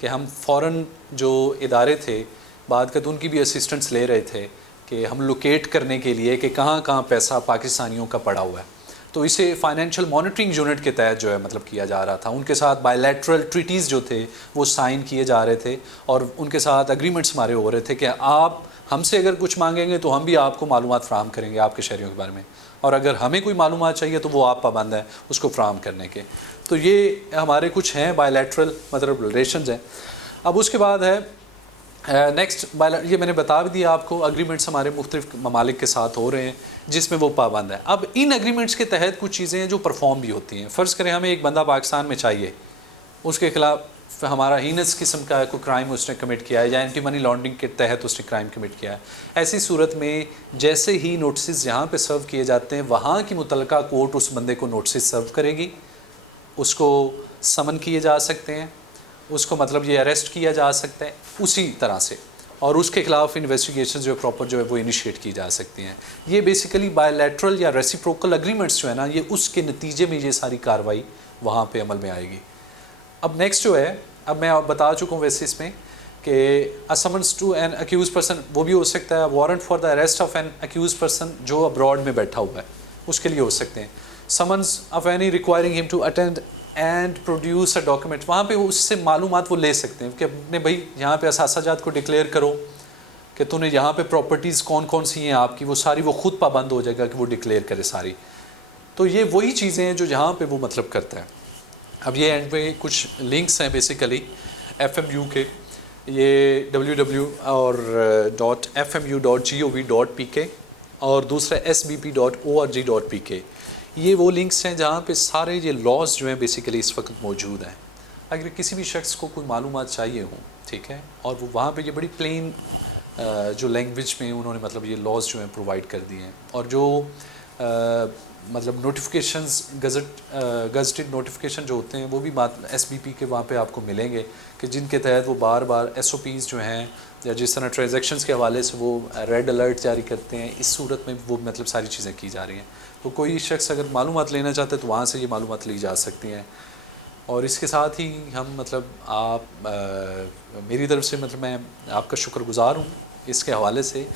कि हम फ़ौरन जो इदारे थे बाद का तो उनकी भी असिस्टेंस ले रहे थे कि हम लोकेट करने के लिए कि कहाँ कहाँ पैसा पाकिस्तानियों का पड़ा हुआ है, तो इसे फाइनेंशियल मॉनिटरिंग यूनिट के तहत जो है मतलब किया जा रहा था। उनके साथ बायलैटरल ट्रीटीज़ जो थे वो साइन किए जा रहे थे और उनके साथ एग्रीमेंट्स हमारे हो रहे थे कि आप हमसे अगर कुछ मांगेंगे तो हम भी आपको मालूमात फ़राहम करेंगे आपके शहरियों के बारे में, और अगर हमें कोई मालूमात चाहिए तो वो आप पाबंद हैं उसको फ़राहम करने के। तो ये हमारे कुछ हैं बायलैटरल मतलब रिलेशंस हैं। अब उसके बाद है नेक्स्ट ये मैंने बता भी दिया आपको, अग्रीमेंट्स हमारे मुख्तलिफ ममालिक के साथ हो रहे हैं जिसमें वो पाबंद है। अब इन एग्रीमेंट्स के तहत कुछ चीज़ें हैं जो परफॉर्म भी होती हैं। फ़र्ज़ करें हमें एक बंदा पाकिस्तान में चाहिए, उसके ख़िलाफ़ हमारा हीनस किस्म का कोई क्राइम उसने कमिट किया है या एंटी मनी लॉन्ड्रिंग के तहत उसने क्राइम कमिट किया है, ऐसी सूरत में जैसे ही नोटिस जहाँ पे सर्व किए जाते हैं वहाँ की मुतल्लिका कोर्ट उस बंदे को नोटिस सर्व करेगी, उसको समन किए जा सकते हैं, उसको मतलब ये अरेस्ट किया जा सकता है उसी तरह से, और उसके ख़िलाफ़ इन्वेस्टिगेशन जो प्रॉपर जो है वो इनिशिएट की जा सकती हैं। ये बेसिकली बायलैटरल या रेसिप्रोकल एग्रीमेंट्स जो है ना, ये उसके नतीजे में ये सारी कार्रवाई वहाँ पे अमल में आएगी। अब नेक्स्ट जो है, अब मैं बता चुका हूँ वैसे इसमें कि summons to an accuse person वो भी हो सकता है, warrant for the arrest of an accuse person जो अब्रॉड में बैठा हुआ है उसके लिए हो सकते हैं, summons of any requiring him to attend and produce a document, वहाँ पे उससे मालूमात वो ले सकते हैं कि अपने भाई यहाँ पे असासाजात को डिक्लेयर करो कि तूने यहाँ पे प्रॉपर्टीज़ कौन कौन सी हैं आपकी, वो सारी वो खुद पाबंद हो जाएगा कि वो डिक्लेयर करे सारी। तो ये वही चीज़ें हैं जो यहाँ पे वो मतलब करता है। अब ये एंड पे कुछ लिंक्स हैं बेसिकली FMU के, ये www और .fmu.gov.pk और दूसरा sbp.org.pk, ये वो लिंक्स हैं जहाँ पे सारे ये लॉज जो हैं बेसिकली इस वक्त मौजूद हैं। अगर किसी भी शख्स को कोई मालूमात चाहिए हो, ठीक है, और वो वहाँ पे ये बड़ी प्लेन जो लैंग्वेज में उन्होंने मतलब ये लॉज जो हैं प्रोवाइड कर दिए हैं, और जो मतलब नोटिफिकेशंस गजटेड नोटिफिकेशन जो होते हैं वो भी बात SBP के वहाँ पे आपको मिलेंगे कि जिनके तहत वो बार बार SOPs जो हैं या जिस तरह ट्रांजैक्शंस के हवाले से वो रेड अलर्ट जारी करते हैं, इस सूरत में वो मतलब सारी चीज़ें की जा रही हैं। तो कोई शख्स अगर मालूमात लेना चाहते हैं तो वहाँ से ये मालूमात ली जा सकती हैं। और इसके साथ ही हम मतलब आप मेरी तरफ से मतलब मैं आपका शुक्रगुज़ार हूँ इसके हवाले से।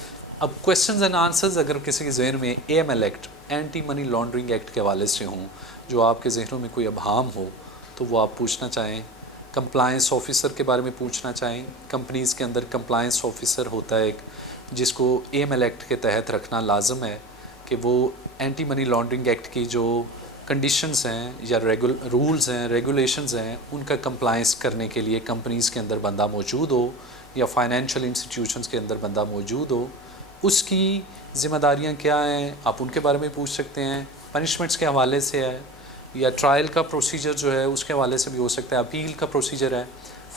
अब क्वेश्चंस एंड आंसर्स अगर किसी के जहन में AML act, anti money laundering act के हवाले से हों, जो आपके जहनों में कोई अभाम हो, तो वो आप पूछना चाहें। कंप्लायंस ऑफिसर के बारे में पूछना चाहें, कंपनीज़ के अंदर कंप्लायंस ऑफिसर होता है एक, जिसको AML एक्ट के तहत रखना लाजम है कि वो एंटी मनी लॉन्ड्रिंग एक्ट की जो कंडीशंस हैं या रूल्स हैं, रेगुलेशंस हैं, उनका कंप्लायंस करने के लिए कंपनीज़ के अंदर बंदा मौजूद हो या फाइनेंशियल इंस्टीट्यूशंस के अंदर बंदा मौजूद हो। उसकी ज़िम्मेदारियाँ क्या हैं, आप उनके बारे में पूछ सकते हैं। पनिशमेंट्स के हवाले से है या ट्रायल का प्रोसीजर जो है उसके हवाले से भी हो सकता है, अपील का प्रोसीजर है,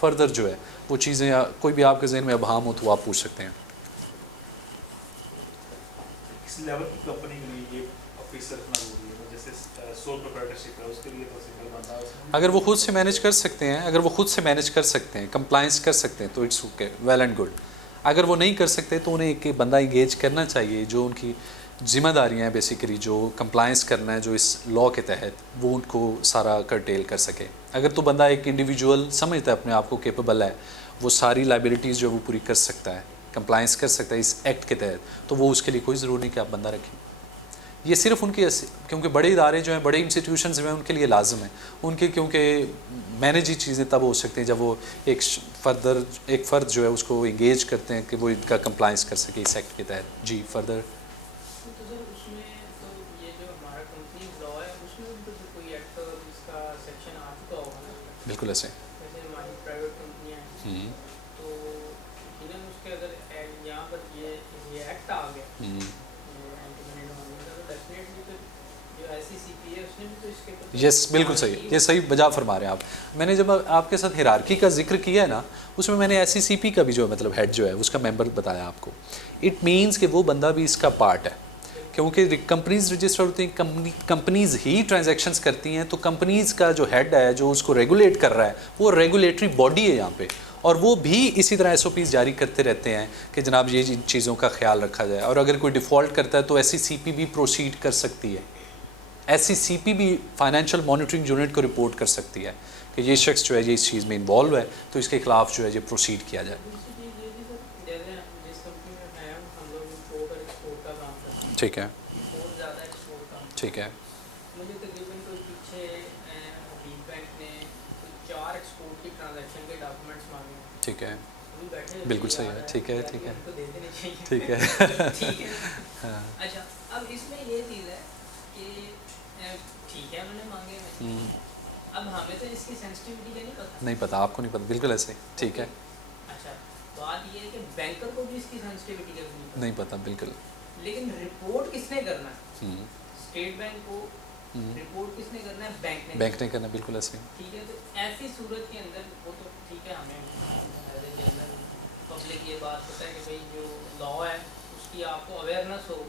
फर्दर जो है वो चीज़ें कोई भी आपके जहन में अभाम हो तो आप पूछ सकते हैं। किस लेवल की कंपनी के लिए ये ऑफिसर रखना जरूरी है? जैसे सोल प्रोप्राइटरशिप है उसके लिए तो सिंगल बंदा है उसमें। अगर वो खुद से मैनेज कर सकते हैं, अगर वो खुद से मैनेज कर सकते हैं, कंप्लायंस कर सकते हैं, तो it's okay, well and good. अगर वो नहीं कर सकते तो उन्हें एक बंदा इंगेज करना चाहिए जो उनकी जिम्मेदारियां हैं बेसिकली, जो कंप्लायंस करना है जो इस लॉ के तहत, वो उनको सारा करटेल कर सके। अगर तो बंदा एक इंडिविजुअल समझता है अपने आप को केपेबल है, वो सारी लाइबिलिटीज़ जो वो पूरी कर सकता है, कंप्लायंस कर सकता है इस एक्ट के तहत, तो वो उसके लिए कोई ज़रूरी नहीं कि आप बंदा रखें। ये सिर्फ उनकी, क्योंकि बड़े इदारे जो हैं, बड़े इंस्टीट्यूशंस जो हैं, उनके लिए लाजम है उनके, क्योंकि मैनेज ही चीज़ें तब हो सकती हैं जब वो एक फ़र्द जो है उसको इंगेज करते हैं कि वो इनका कंप्लायंस कर सके इस एक्ट के तहत। जी फर्दर। तो सर उसमें तो ये जो हमारा कंपनी लॉ है उसमें भी तो कोई एक्ट इसका सेक्शन आ चुका होगा ना? बिल्कुल ऐसे। जैसे हमारी प्राइवेट कंपनियाँ हैं तो इन्हें उसके अगर यहाँ पर ये एक्ट आ गया एंटी मनी लॉन्ड्रिंग का, तो डेफिनेटली तो जो SECP है उसने भी तो इसके प्रति यस बिल्कुल सही, ये सही बजा फरमा रहे हैं आप। मैंने जब आपके साथ हिरार्की का जिक्र किया है ना, उसमें मैंने SECP का भी जो मतलब हेड जो है उसका मेंबर बताया आपको। इट मीन्स कि वो बंदा भी इसका पार्ट है, क्योंकि कंपनीज रजिस्टर होती हैं, कंपनीज ही ट्रांजैक्शंस करती हैं, तो कंपनीज का जो हेड है जो उसको रेगुलेट कर रहा है वो रेगुलेटरी बॉडी है यहाँ पे, और वो भी इसी तरह SOPs जारी करते रहते हैं कि जनाब ये चीज़ों का ख्याल रखा जाए। और अगर कोई डिफ़ॉल्ट करता है तो SECP भी प्रोसीड कर सकती है, SECP भी फाइनेंशियल मॉनिटरिंग यूनिट को रिपोर्ट कर सकती है कि ये शख्स जो है ये इस चीज़ में इन्वॉल्व है, तो इसके खिलाफ जो है ये प्रोसीड किया जाए। दूसरी चीज़ ये भी सर, जैसे जिस कंपनी में है हम लोग इम्पोर्ट और एक्सपोर्ट का काम करते हैं, ठीक है, इम्पोर्ट ज़्यादा एक्सपोर्ट कम। ठीक है। मुझे तकरीबन कोई पीछे हबीब बैंक ने 4 एक्सपोर्ट की ट्रांजैक्शन के डॉक्यूमेंट्स मांगे, ठीक है, अभी बैठे बिल्कुल सही है, ठीक है, ठीक है, उनको दे देने चाहिए, ठीक है। ठीक है। हाँ। अच्छा, अब इसमें ये चीज़ है कि ठीक है उन्होंने मांगे हैं, अब हमें तो इसकी सेंसिटिविटी का नहीं पता। नहीं पता, आपको नहीं पता, बिल्कुल ऐसे, ठीक है। अच्छा, बात ये है कि बैंकर को भी इसकी सेंसिटिविटी का नहीं पता, बिल्कुल। लेकिन रिपोर्ट किसने करना है? स्टेट बैंक को रिपोर्ट किसने करना है? बैंक ने करना, बिल्कुल ऐसे। ठीक है, तो ऐसी सूरत के अंदर वो तो ठीक है, हमें एज ए जनरल पब्लिक ये बात पता है कि भाई जो लॉ है उसकी आपको अवेयरनेस हो,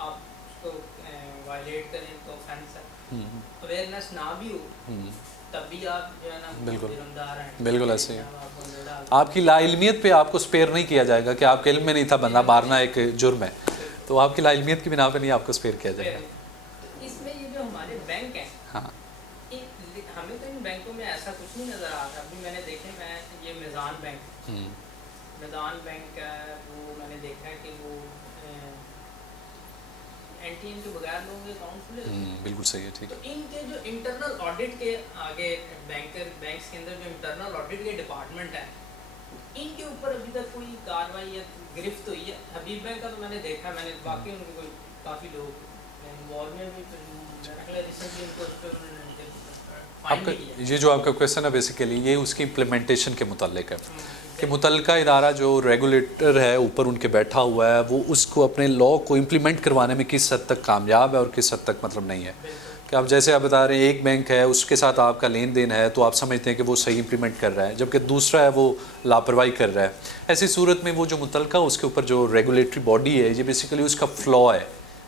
आप उसको वायलेट करें तो ऑफेंस है, अवेयरनेस ना भी हो तब भी आप जो है ना जुर्मदार हैं, बिल्कुल ऐसे ही। आपकी लाइल्मियत पे आपको स्पेयर नहीं किया जाएगा कि आपके इल्म में नहीं था बंदा मारना एक जुर्म है, तो आपकी लाइल्मियत की बिना पे नहीं आपको स्पेयर किया जाएगा। इसमें ये जो हमारे बैंक हैं, हाँ, हमें तो इन बैंकों में ऐसा कुछ नहीं नज़र आ रहा। अभी मैंने देखे, मैं ये मैदान बैंक है, वो मैंने देखा है कि वो एटीएम के बगैर लोगों के अकाउंट खुले। बिल्कुल सही है, ठीक तो है। इनके जो इंटरनल ऑडिट के आगे बैंक्स के अंदर जो इंटरनल ऑडिट के डिपार्टमेंट है, इनके ऊपर अभी तक कोई कार्रवाई या गिरफ्त हुई है? हबीब बैंक का तो मैंने देखा, मैंने बाकी उनके कोई काफ़ी लोग इन्वॉल्व में भी रिसेंटली उनको उस पर फाइन आपका भी किया। ये जो आपका क्वेश्चन है बेसिकली ये उसकी इम्प्लीमेंटेशन के मुतालिक है कि मुतलका इदारा जो रेगुलेटर है ऊपर उनके बैठा हुआ है वो उसको अपने लॉ को इम्प्लीमेंट करवाने में किस हद तक कामयाब है और किस हद तक मतलब नहीं है। कि आप जैसे आप बता रहे हैं एक बैंक है उसके साथ आपका लेन देन है तो आप समझते हैं कि वो सही इम्प्लीमेंट कर रहा है, जबकि दूसरा है वो लापरवाही कर रहा है। ऐसी सूरत में वो जो मुतलका उसके ऊपर जो रेगुलेटरी बॉडी है ये बेसिकली उसका फ्लॉ है,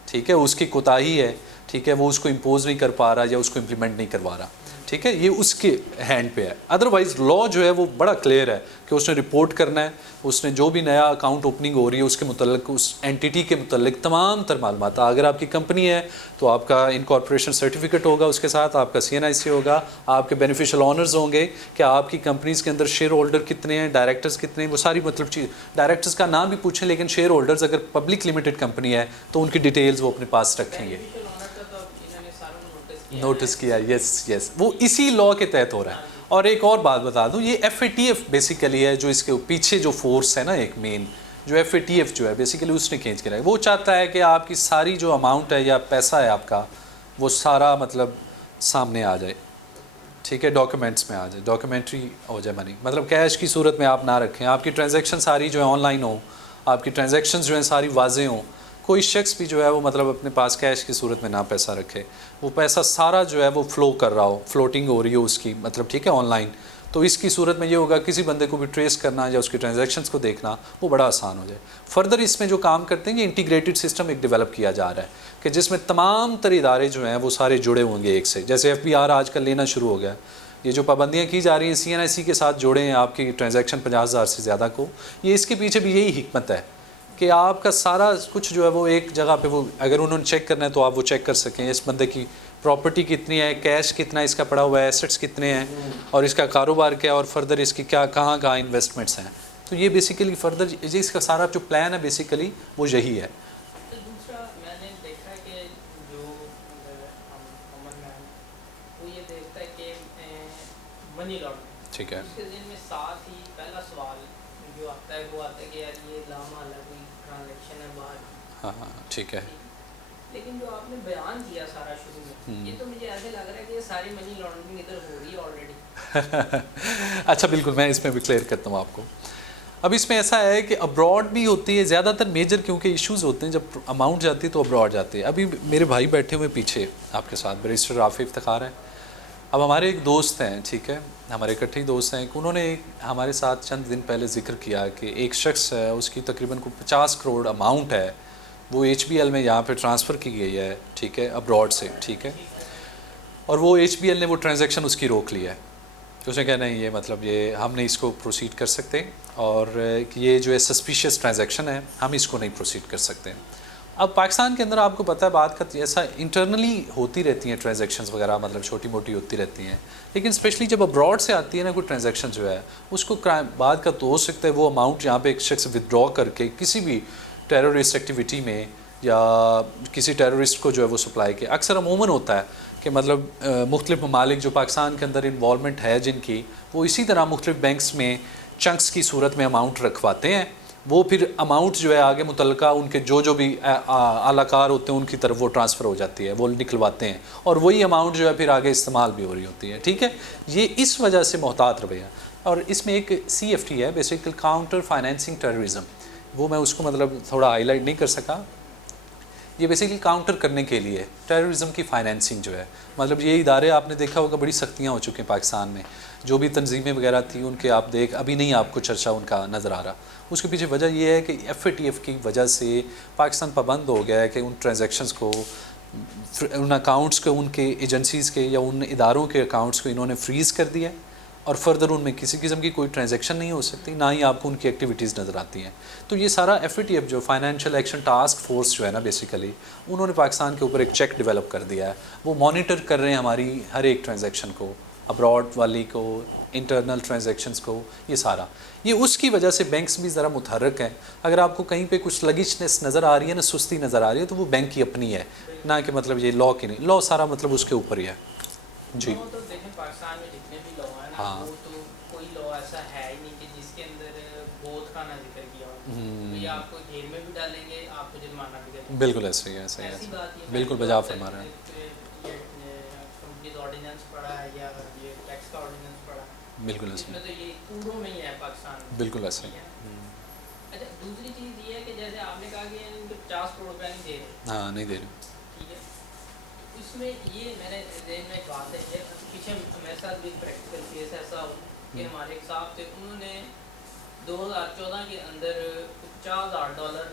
ठीक है, उसकी कोताही है, ठीक है, वो उसको इम्पोज नहीं कर पा रहा या उसको इम्प्लीमेंट नहीं करवा रहा, ठीक है, ये उसके हैंड पे है। अदरवाइज़ लॉ जो है वो बड़ा क्लियर है कि उसने रिपोर्ट करना है, उसने जो भी नया अकाउंट ओपनिंग हो रही है उसके मुतल्लिक उस एंटिटी के मुतल्लिक तमाम तर मालूमात, अगर आपकी कंपनी है तो आपका इनकॉर्पोरेशन सर्टिफिकेट होगा, उसके साथ आपका CNIC होगा, आपके बेनिफिशियल ऑनर्स होंगे कि आपकी कंपनीज़ के अंदर शेयर होल्डर कितने हैं, डायरेक्टर्स कितने हैं, वो सारी मतलब चीज़, डायरेक्टर्स का नाम भी पूछें लेकिन शेयर होल्डर्स अगर पब्लिक लिमिटेड कंपनी है तो उनकी डिटेल्स वो अपने पास रखेंगे। नोटिस किया, यस, वो इसी लॉ के तहत हो रहा है। और एक और बात बता दूं, ये FATF बेसिकली है जो इसके पीछे जो फोर्स है ना, एक मेन जो FATF जो है बेसिकली उसने खींच के रखा। वो चाहता है कि आपकी सारी जो अमाउंट है या पैसा है आपका वो सारा मतलब सामने आ जाए, ठीक है, डॉक्यूमेंट्स में आ जाए, डॉक्यूमेंट्री हो जाए मनी, मतलब कैश की सूरत में आप ना रखें, आपकी ट्रांजैक्शन सारी जो है ऑनलाइन हो, आपकी ट्रांजैक्शन जो है सारी वाज़ेह हों, कोई शख्स भी जो है वो मतलब अपने पास कैश की सूरत में ना पैसा रखे, वो पैसा सारा जो है वो फ़्लो कर रहा हो, फ्लोटिंग हो रही हो उसकी, मतलब ठीक है, ऑनलाइन। तो इसकी सूरत में ये होगा किसी बंदे को भी ट्रेस करना या उसकी ट्रांजैक्शंस को देखना वो बड़ा आसान हो जाए। फर्दर इसमें जो काम करते हैं ये इंटीग्रेटेड सिस्टम एक डेवलप किया जा रहा है कि जिसमें तमाम तर इदारे जो हैं वो सारे जुड़े होंगे एक से, जैसे FBR आजकल लेना शुरू हो गया, ये जो पाबंदियाँ की जा रही हैं CNIC के साथ जोड़े हैं आपकी ट्रांजैक्शन 50,000 से ज़्यादा को, ये इसके पीछे भी यही हिकमत है कि आपका सारा कुछ जो है वो एक जगह पे वो अगर उन्होंने चेक करना है तो आप वो चेक कर सकें, इस बंदे की प्रॉपर्टी कितनी है, कैश कितना इसका पड़ा हुआ है, एसेट्स कितने हैं और इसका कारोबार क्या है और फर्दर इसकी क्या कहाँ कहाँ इन्वेस्टमेंट्स हैं। तो ये बेसिकली फर्दर ये इसका सारा जो प्लान है बेसिकली वो यही है। तो दूसरा मैंने देखा है कि जो अमन मैन वो ये देखता है कि मनी लॉन्ड्रिंग, ठीक है, उसके दिन में साथ ही पहला सवाल जो आता है वो आता है कि यार ये लामा अलग कोई ट्रांजैक्शन है बाहर। हाँ ठीक है। लेकिन जो आपने बयान किया सारा शुरू में, ये तो मुझे ऐसे लग रहा है कि ये सारी मनी लॉन्ड्रिंग इधर हो रही है ऑलरेडी। अच्छा बिल्कुल, मैं इसमें भी क्लियर करता हूँ आपको। अब इसमें ऐसा है कि अब्रॉड भी होती है, ज़्यादातर मेजर क्योंकि इश्यूज़ होते हैं जब अमाउंट जाती है तो अब्रॉड जाती है। अभी मेरे भाई बैठे हुए पीछे आपके साथ बैरिस्टर राफ़ी इफ्तिखार है। अब हमारे एक दोस्त हैं, ठीक है, हमारे इकट्ठे ही दोस्त हैं, उन्होंने हमारे साथ चंद दिन पहले जिक्र किया कि एक शख्स है उसकी तकरीबन को 50 करोड़ अमाउंट है वो HBL में यहाँ पे ट्रांसफ़र की गई है, ठीक है, अब्रॉड से, ठीक है, और वो HBL ने वो ट्रांजैक्शन उसकी रोक लिया है। तो उसने कहा नहीं ये मतलब ये हम नहीं इसको प्रोसीड कर सकते और ये जो है सस्पिशियस ट्रांजैक्शन है हम इसको नहीं प्रोसीड कर सकते। अब पाकिस्तान के अंदर आपको पता है बात का ऐसा इंटरनली होती रहती हैं ट्रांजैक्शंस वगैरह, मतलब छोटी मोटी होती रहती हैं, लेकिन स्पेशली जब अब्रॉड से आती है ना कोई ट्रांजैक्शन जो है उसको बात का तो हो सकता है वो अमाउंट यहाँ पे एक शख्स विदड्रॉ करके किसी भी टेररिस्ट एक्टिविटी में या किसी टेररिस्ट को जो है वो सप्लाई के अक्सर अमूमन होता है कि मतलब मुख्तलिफ ममालिक जो पाकिस्तान के अंदर इन्वॉल्वमेंट है जिनकी, वो इसी तरह मुख्तलिफ बैंक्स में चंक्स की सूरत में अमाउंट रखवाते हैं, वो फिर अमाउंट जो है आगे मुतल्लिका उनके जो भी आलाकार होते हैं उनकी तरफ वो ट्रांसफ़र हो जाती है, वो निकलवाते हैं और वही अमाउंट जो है फिर आगे इस्तेमाल भी हो रही होती है, ठीक है। ये इस वजह से मोहतात रवैया। और इसमें एक CFT है बेसिकली काउंटर फाइनेंसिंग टेररिज्म, वो मैं उसको मतलब थोड़ा हाईलाइट नहीं कर सका। ये बेसिकली काउंटर करने के लिए टेररिज्म की फाइनेंसिंग जो है, मतलब ये इदारे आपने देखा होगा बड़ी सख्तियाँ हो चुकी हैं पाकिस्तान में, जो भी तंजीमें वगैरह थी उनके आप देख अभी नहीं आपको चर्चा उनका नज़र आ रहा। उसके पीछे वजह ये है कि FATF की वजह से पाकिस्तान पाबंद हो गया है कि उन ट्रांजैक्शंस को, उन अकाउंट्स को, उनके एजेंसीज़ के या उन इदारों के अकाउंट्स को इन्होंने फ्रीज़ कर दिया है और फर्दर उनमें किसी किस्म की कोई ट्रांजैक्शन नहीं हो सकती, ना ही आपको उनकी एक्टिविटीज़ नज़र आती हैं। तो ये सारा FATF जो फाइनेंशियल एक्शन टास्क फोर्स जो है ना बेसिकली उन्होंने पाकिस्तान के ऊपर एक चेक डेवलप कर दिया है, वो मॉनिटर कर रहे हैं हमारी हर एक ट्रांजैक्शन को अब्रॉड वाली को, इंटरनल ट्रांजैक्शंस को, ये सारा, ये उसकी वजह से बैंक्स भी ज़रा मुतहरक हैं। अगर आपको कहीं पे कुछ लगिशनेस नज़र आ रही है ना, सुस्ती नज़र आ रही है, तो वो बैंक की अपनी है, ना कि मतलब ये लॉ की नहीं। लॉ सारा मतलब उसके ऊपर ही है जी। तो देखें पाकिस्तान में जितने भी लॉ हैं ना, हाँ। वो तो कोई लॉ ऐसा है ही नहीं कि जिसके अंदर बोध का ना जिक्र किया हो। तो ये आपको जेल में भी डालेंगे, आपको जुर्माना भी करेंगे। बिल्कुल ऐसे ही है, ऐसे ही ऐसी है, बात ये बिल्कुल बजा फरमा रहे हैं। ये कंपनी ऑर्डिनेंस पड़ा है या ये टैक्स का ऑर्डिनेंस पड़ा है, बिल्कुल ऐसे इसमें तो ये कूड़ों में ही है पाकिस्तान में। बिल्कुल ऐसे ही। अच्छा, दूसरी चीज़ ये है कि जैसे आपने कहा कि इनको 50 करोड़ रुपया नहीं दे रहे, हाँ, नहीं दे रहे। ठीक है, इसमें ये मेरे जहन में एक बात है, ये पीछे मेरे साथ भी प्रैक्टिकल केस ऐसा हो कि हमारे एक साहब थे, उन्होंने 2014 के अंदर $50,000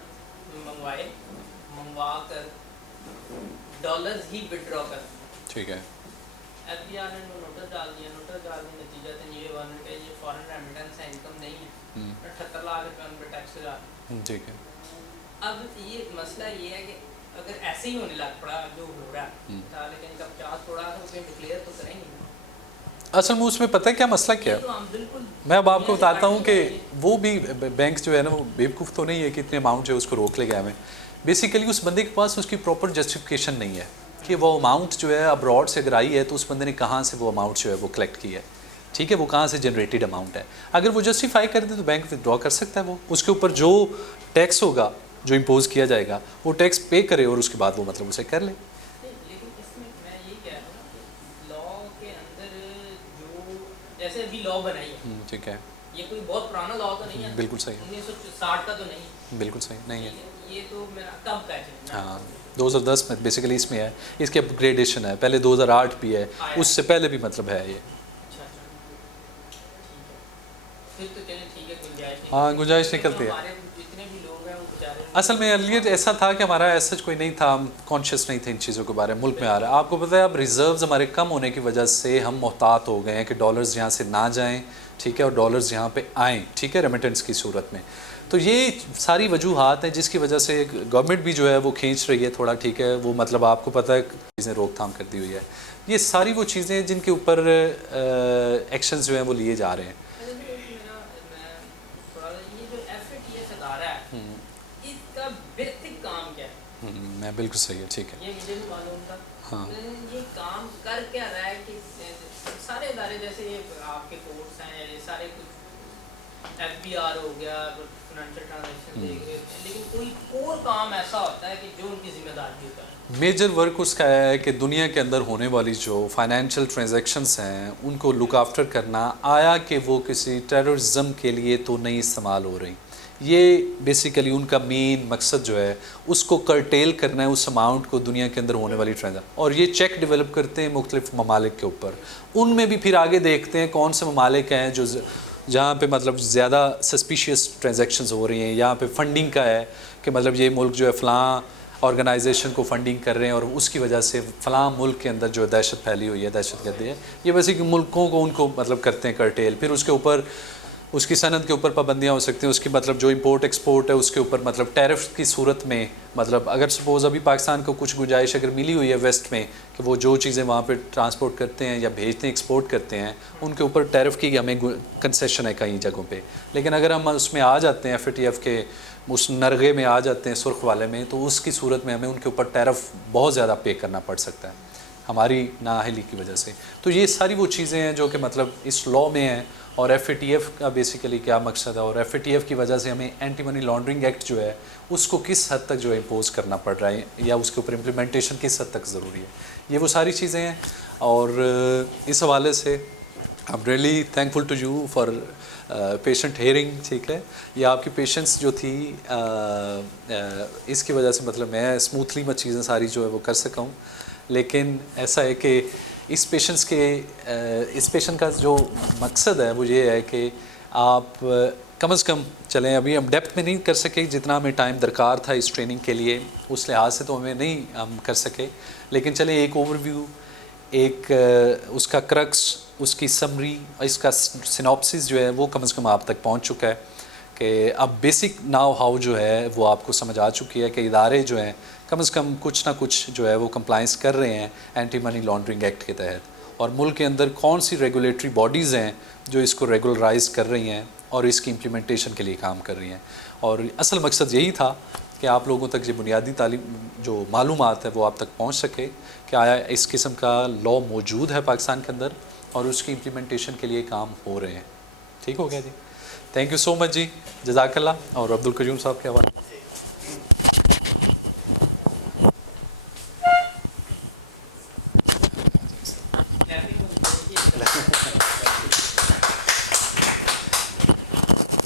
मंगवा कर डॉलर्स ही विड्रॉ कर, ठीक है। FBI ने नोटिस डाल दिया, नोटिस डालने नतीजतन ये बन के ये फॉरेन रेमिटेंस है, इनकम नहीं है, 78 लाख रुपये उन पर टैक्स लगा। ठीक है। अब ये मसला ये है कि अगर ऐसे ही होने लग पड़ा जो हो रहा है, लेकिन इनका 50 करोड़ रुपये डिक्लेयर तो करेंगे ना। असल में उसमें पता है क्या मसला क्या ये तो है, हम बिल्कुल मैं अब आपको दुनिया से बताता हूँ हट कि के जाएंगे। वो भी बैंक जो है ना, वो बेवकूफ़ तो नहीं है कि इतने अमाउंट जो है उसको रोक ले गया हमें। बेसिकली उस बंदे के पास उसकी प्रॉपर जस्टिफिकेशन नहीं है कि वो अमाउंट जो है अब्रॉड से अगर आई है तो उस बंदे ने कहाँ से वो अमाउंट जो है वो कलेक्ट की है, ठीक है, वो कहाँ से जनरेटेड अमाउंट है। अगर वो जस्टिफाई कर दे तो बैंक विदड्रॉ कर सकता है, वो उसके ऊपर जो टैक्स होगा जो इम्पोज किया जाएगा वो टैक्स पे करे और उसके बाद वो मतलब उसे कर ले। नहीं, लेकिन इसमें मैं ये कह रहा हूँ कि लॉ के अंदर जो जैसे अभी लॉ बनाई है, ठीक है, ये कोई बहुत पुराना लॉ तो नहीं है, बिल्कुल सही है, 1960 का तो नहीं, बिल्कुल सही नहीं है। ये तो मेरा कब का है। हाँ, 2010 में बेसिकली इसमें है, इसके अपग्रेडेशन है, पहले 2008 भी है, उससे पहले भी मतलब है ये। अच्छा, फिर तो चलिए ठीक है, गुंजाइश नहीं। हाँ, गुंजाइश निकलती है। हमारे जितने भी लोग हैं वो बेचारे, असल में अर्लियर ऐसा था कि हमारा ऐसा कोई नहीं था, हम कॉन्शियस नहीं थे इन चीज़ों के बारे में। मुल्क में आ रहा है, आपको पता है अब रिजर्व्स हमारे कम होने की वजह से हम मोहतात हो गए हैं कि डॉलर्स यहाँ से ना जाएं, ठीक है, और डॉलर्स यहाँ पे आएँ, ठीक है, रेमिटेंस की सूरत में। तो ये सारी वजूहात हैं जिसकी वजह से गवर्नमेंट भी जो है वो खींच रही है थोड़ा, ठीक है, वो मतलब आपको पता है चीज़ें रोकथाम कर दी हुई है। ये सारी वो चीज़ें जिनके ऊपर एक्शंस जो हैं वो लिए जा रहे हैं। इसका बेसिक काम क्या है? मैं बिल्कुल सही है, ठीक है। ये मुझे भी मालूम था। हाँ। ये काम कर क्या रहा है कि सारे इदारे जैसे ये आपके कोर्ट्स हैं, ये सारे कुछ FBR हो गया, फाइनेंशियल ट्रांजैक्शन देख रहे होते हैं, लेकिन कोई और काम ऐसा होता है कि जो उनकी जिम्मेदारी होता है। मेजर वर्क उसका है कि दुनिया के अंदर होने वाली जो फाइनेंशियल ट्रांजैक्शंस हैं उनको लुक आफ्टर करना, आया कि वो किसी टेररिज्म के लिए तो नहीं इस्तेमाल हो रही। ये बेसिकली उनका मेन मकसद जो है उसको करटेल करना है, उस अमाउंट को दुनिया के अंदर होने वाली ट्रांजैक्शन। और ये चेक डेवलप करते हैं मुख्तलिफ ममालिक के ऊपर, उनमें भी फिर आगे देखते हैं कौन से ममालिक हैं जो जहाँ पे मतलब ज़्यादा सस्पिशियस ट्रांजैक्शंस हो रही हैं, यहाँ पे फंडिंग का है कि मतलब ये मुल्क जो है फ़लाँ ऑर्गेनाइजेशन को फंडिंग कर रहे हैं और उसकी वजह से फ़लाँ मुल्क के अंदर जो दहशत फैली हुई है, दहशतगर्दी है, ये वैसे कि मुल्कों को उनको मतलब करते हैं करटेल। फिर उसके ऊपर उसकी सनद के ऊपर पाबंदियाँ हो सकती हैं, उसकी मतलब जो इंपोर्ट एक्सपोर्ट है उसके ऊपर मतलब टैरिफ की सूरत में, मतलब अगर सपोज़ अभी पाकिस्तान को कुछ गुंजाइश अगर मिली हुई है वेस्ट में कि वो जो चीज़ें वहाँ पे ट्रांसपोर्ट करते हैं या भेजते हैं, एक्सपोर्ट करते हैं, उनके ऊपर टैरिफ की हमें कंसेशन है कई जगहों पे। लेकिन अगर हम उसमें आ जाते हैं FATF के उस नरगे में आ जाते हैं, सुर्ख वाले में, तो उसकी सूरत में हमें उनके ऊपर टैरिफ बहुत ज़्यादा पे करना पड़ सकता है हमारी नाअहली की वजह से। तो ये सारी वो चीज़ें हैं जो कि मतलब इस लॉ में हैं। और FATF का बेसिकली क्या मकसद है, और FATF की वजह से हमें एंटी मनी लॉन्ड्रिंग एक्ट जो है उसको किस हद तक जो है इम्पोज करना पड़ रहा है या उसके ऊपर इम्प्लीमेंटेशन किस हद तक ज़रूरी है, ये वो सारी चीज़ें हैं। और इस हवाले से I am really thankful to you for patient hearing, ठीक है। ये आपकी पेशेंस जो थी इसकी वजह से मतलब मैं स्मूथली मैं चीज़ें सारी जो है वो कर सका हूँ। लेकिन ऐसा है कि इस पेशेंट का जो मकसद है वो ये है कि आप कम से कम चलें, अभी हम डेप्थ में नहीं कर सके जितना हमें टाइम दरकार था इस ट्रेनिंग के लिए, उस लिहाज से तो हमें नहीं हम कर सके, लेकिन चलें एक ओवरव्यू, एक उसका क्रक्स, उसकी समरी, इसका सिनॉप्सिस जो है वो कम से कम आप तक पहुंच चुका है कि अब बेसिक नाउ हाउ जो है वो आपको समझ आ चुकी है कि इदारे जो हैं कम से कम कुछ ना कुछ जो है वो कंप्लाइंस कर रहे हैं एंटी मनी लॉन्ड्रिंग एक्ट के तहत। और मुल्क के अंदर कौन सी रेगुलेटरी बॉडीज़ हैं जो इसको रेगुलराइज कर रही हैं और इसकी इम्प्लीमेंटेशन के लिए काम कर रही हैं। और असल मकसद यही था कि आप लोगों तक जो बुनियादी तालीम जो मालूमात है वो आप तक पहुंच सके कि आया इस किस्म का लॉ मौजूद है पाकिस्तान के अंदर और उसकी इम्प्लीमेंटेशन के लिए काम हो रहे हैं। ठीक हो गया जी, थैंक यू सो मच जी, जज़ाकल्लाह। और अब्दुल कयूम साहब के हवाले।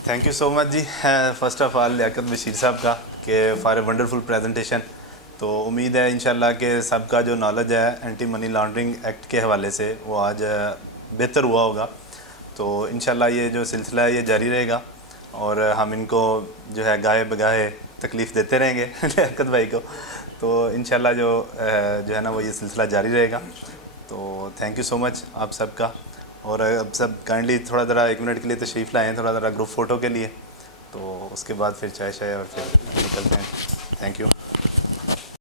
थैंक यू सो मच जी, first of all Liaquat Bashir साहब का कि फॉर ए वंडरफुल प्रेजेंटेशन। तो उम्मीद है इंशाल्लाह कि सबका जो नॉलेज है एंटी मनी लॉन्ड्रिंग एक्ट के हवाले से वो आज बेहतर हुआ होगा। तो इंशाल्लाह ये जो सिलसिला है ये जारी रहेगा और हम इनको जो है गाहे बगाहे तकलीफ़ देते रहेंगे लियाकत भाई को। तो इंशाल्लाह जो है ना वो ये सिलसिला जारी रहेगा। तो थैंक यू सो मच आप सबका। और अब सब काइंडली थोड़ा ज़रा 1 मिनट के लिए तशरीफ़ लाएँ, थोड़ा ज़रा ग्रुप फ़ोटो के लिए। तो उसके बाद फिर चाय शाय और फिर निकलते हैं। Thank you.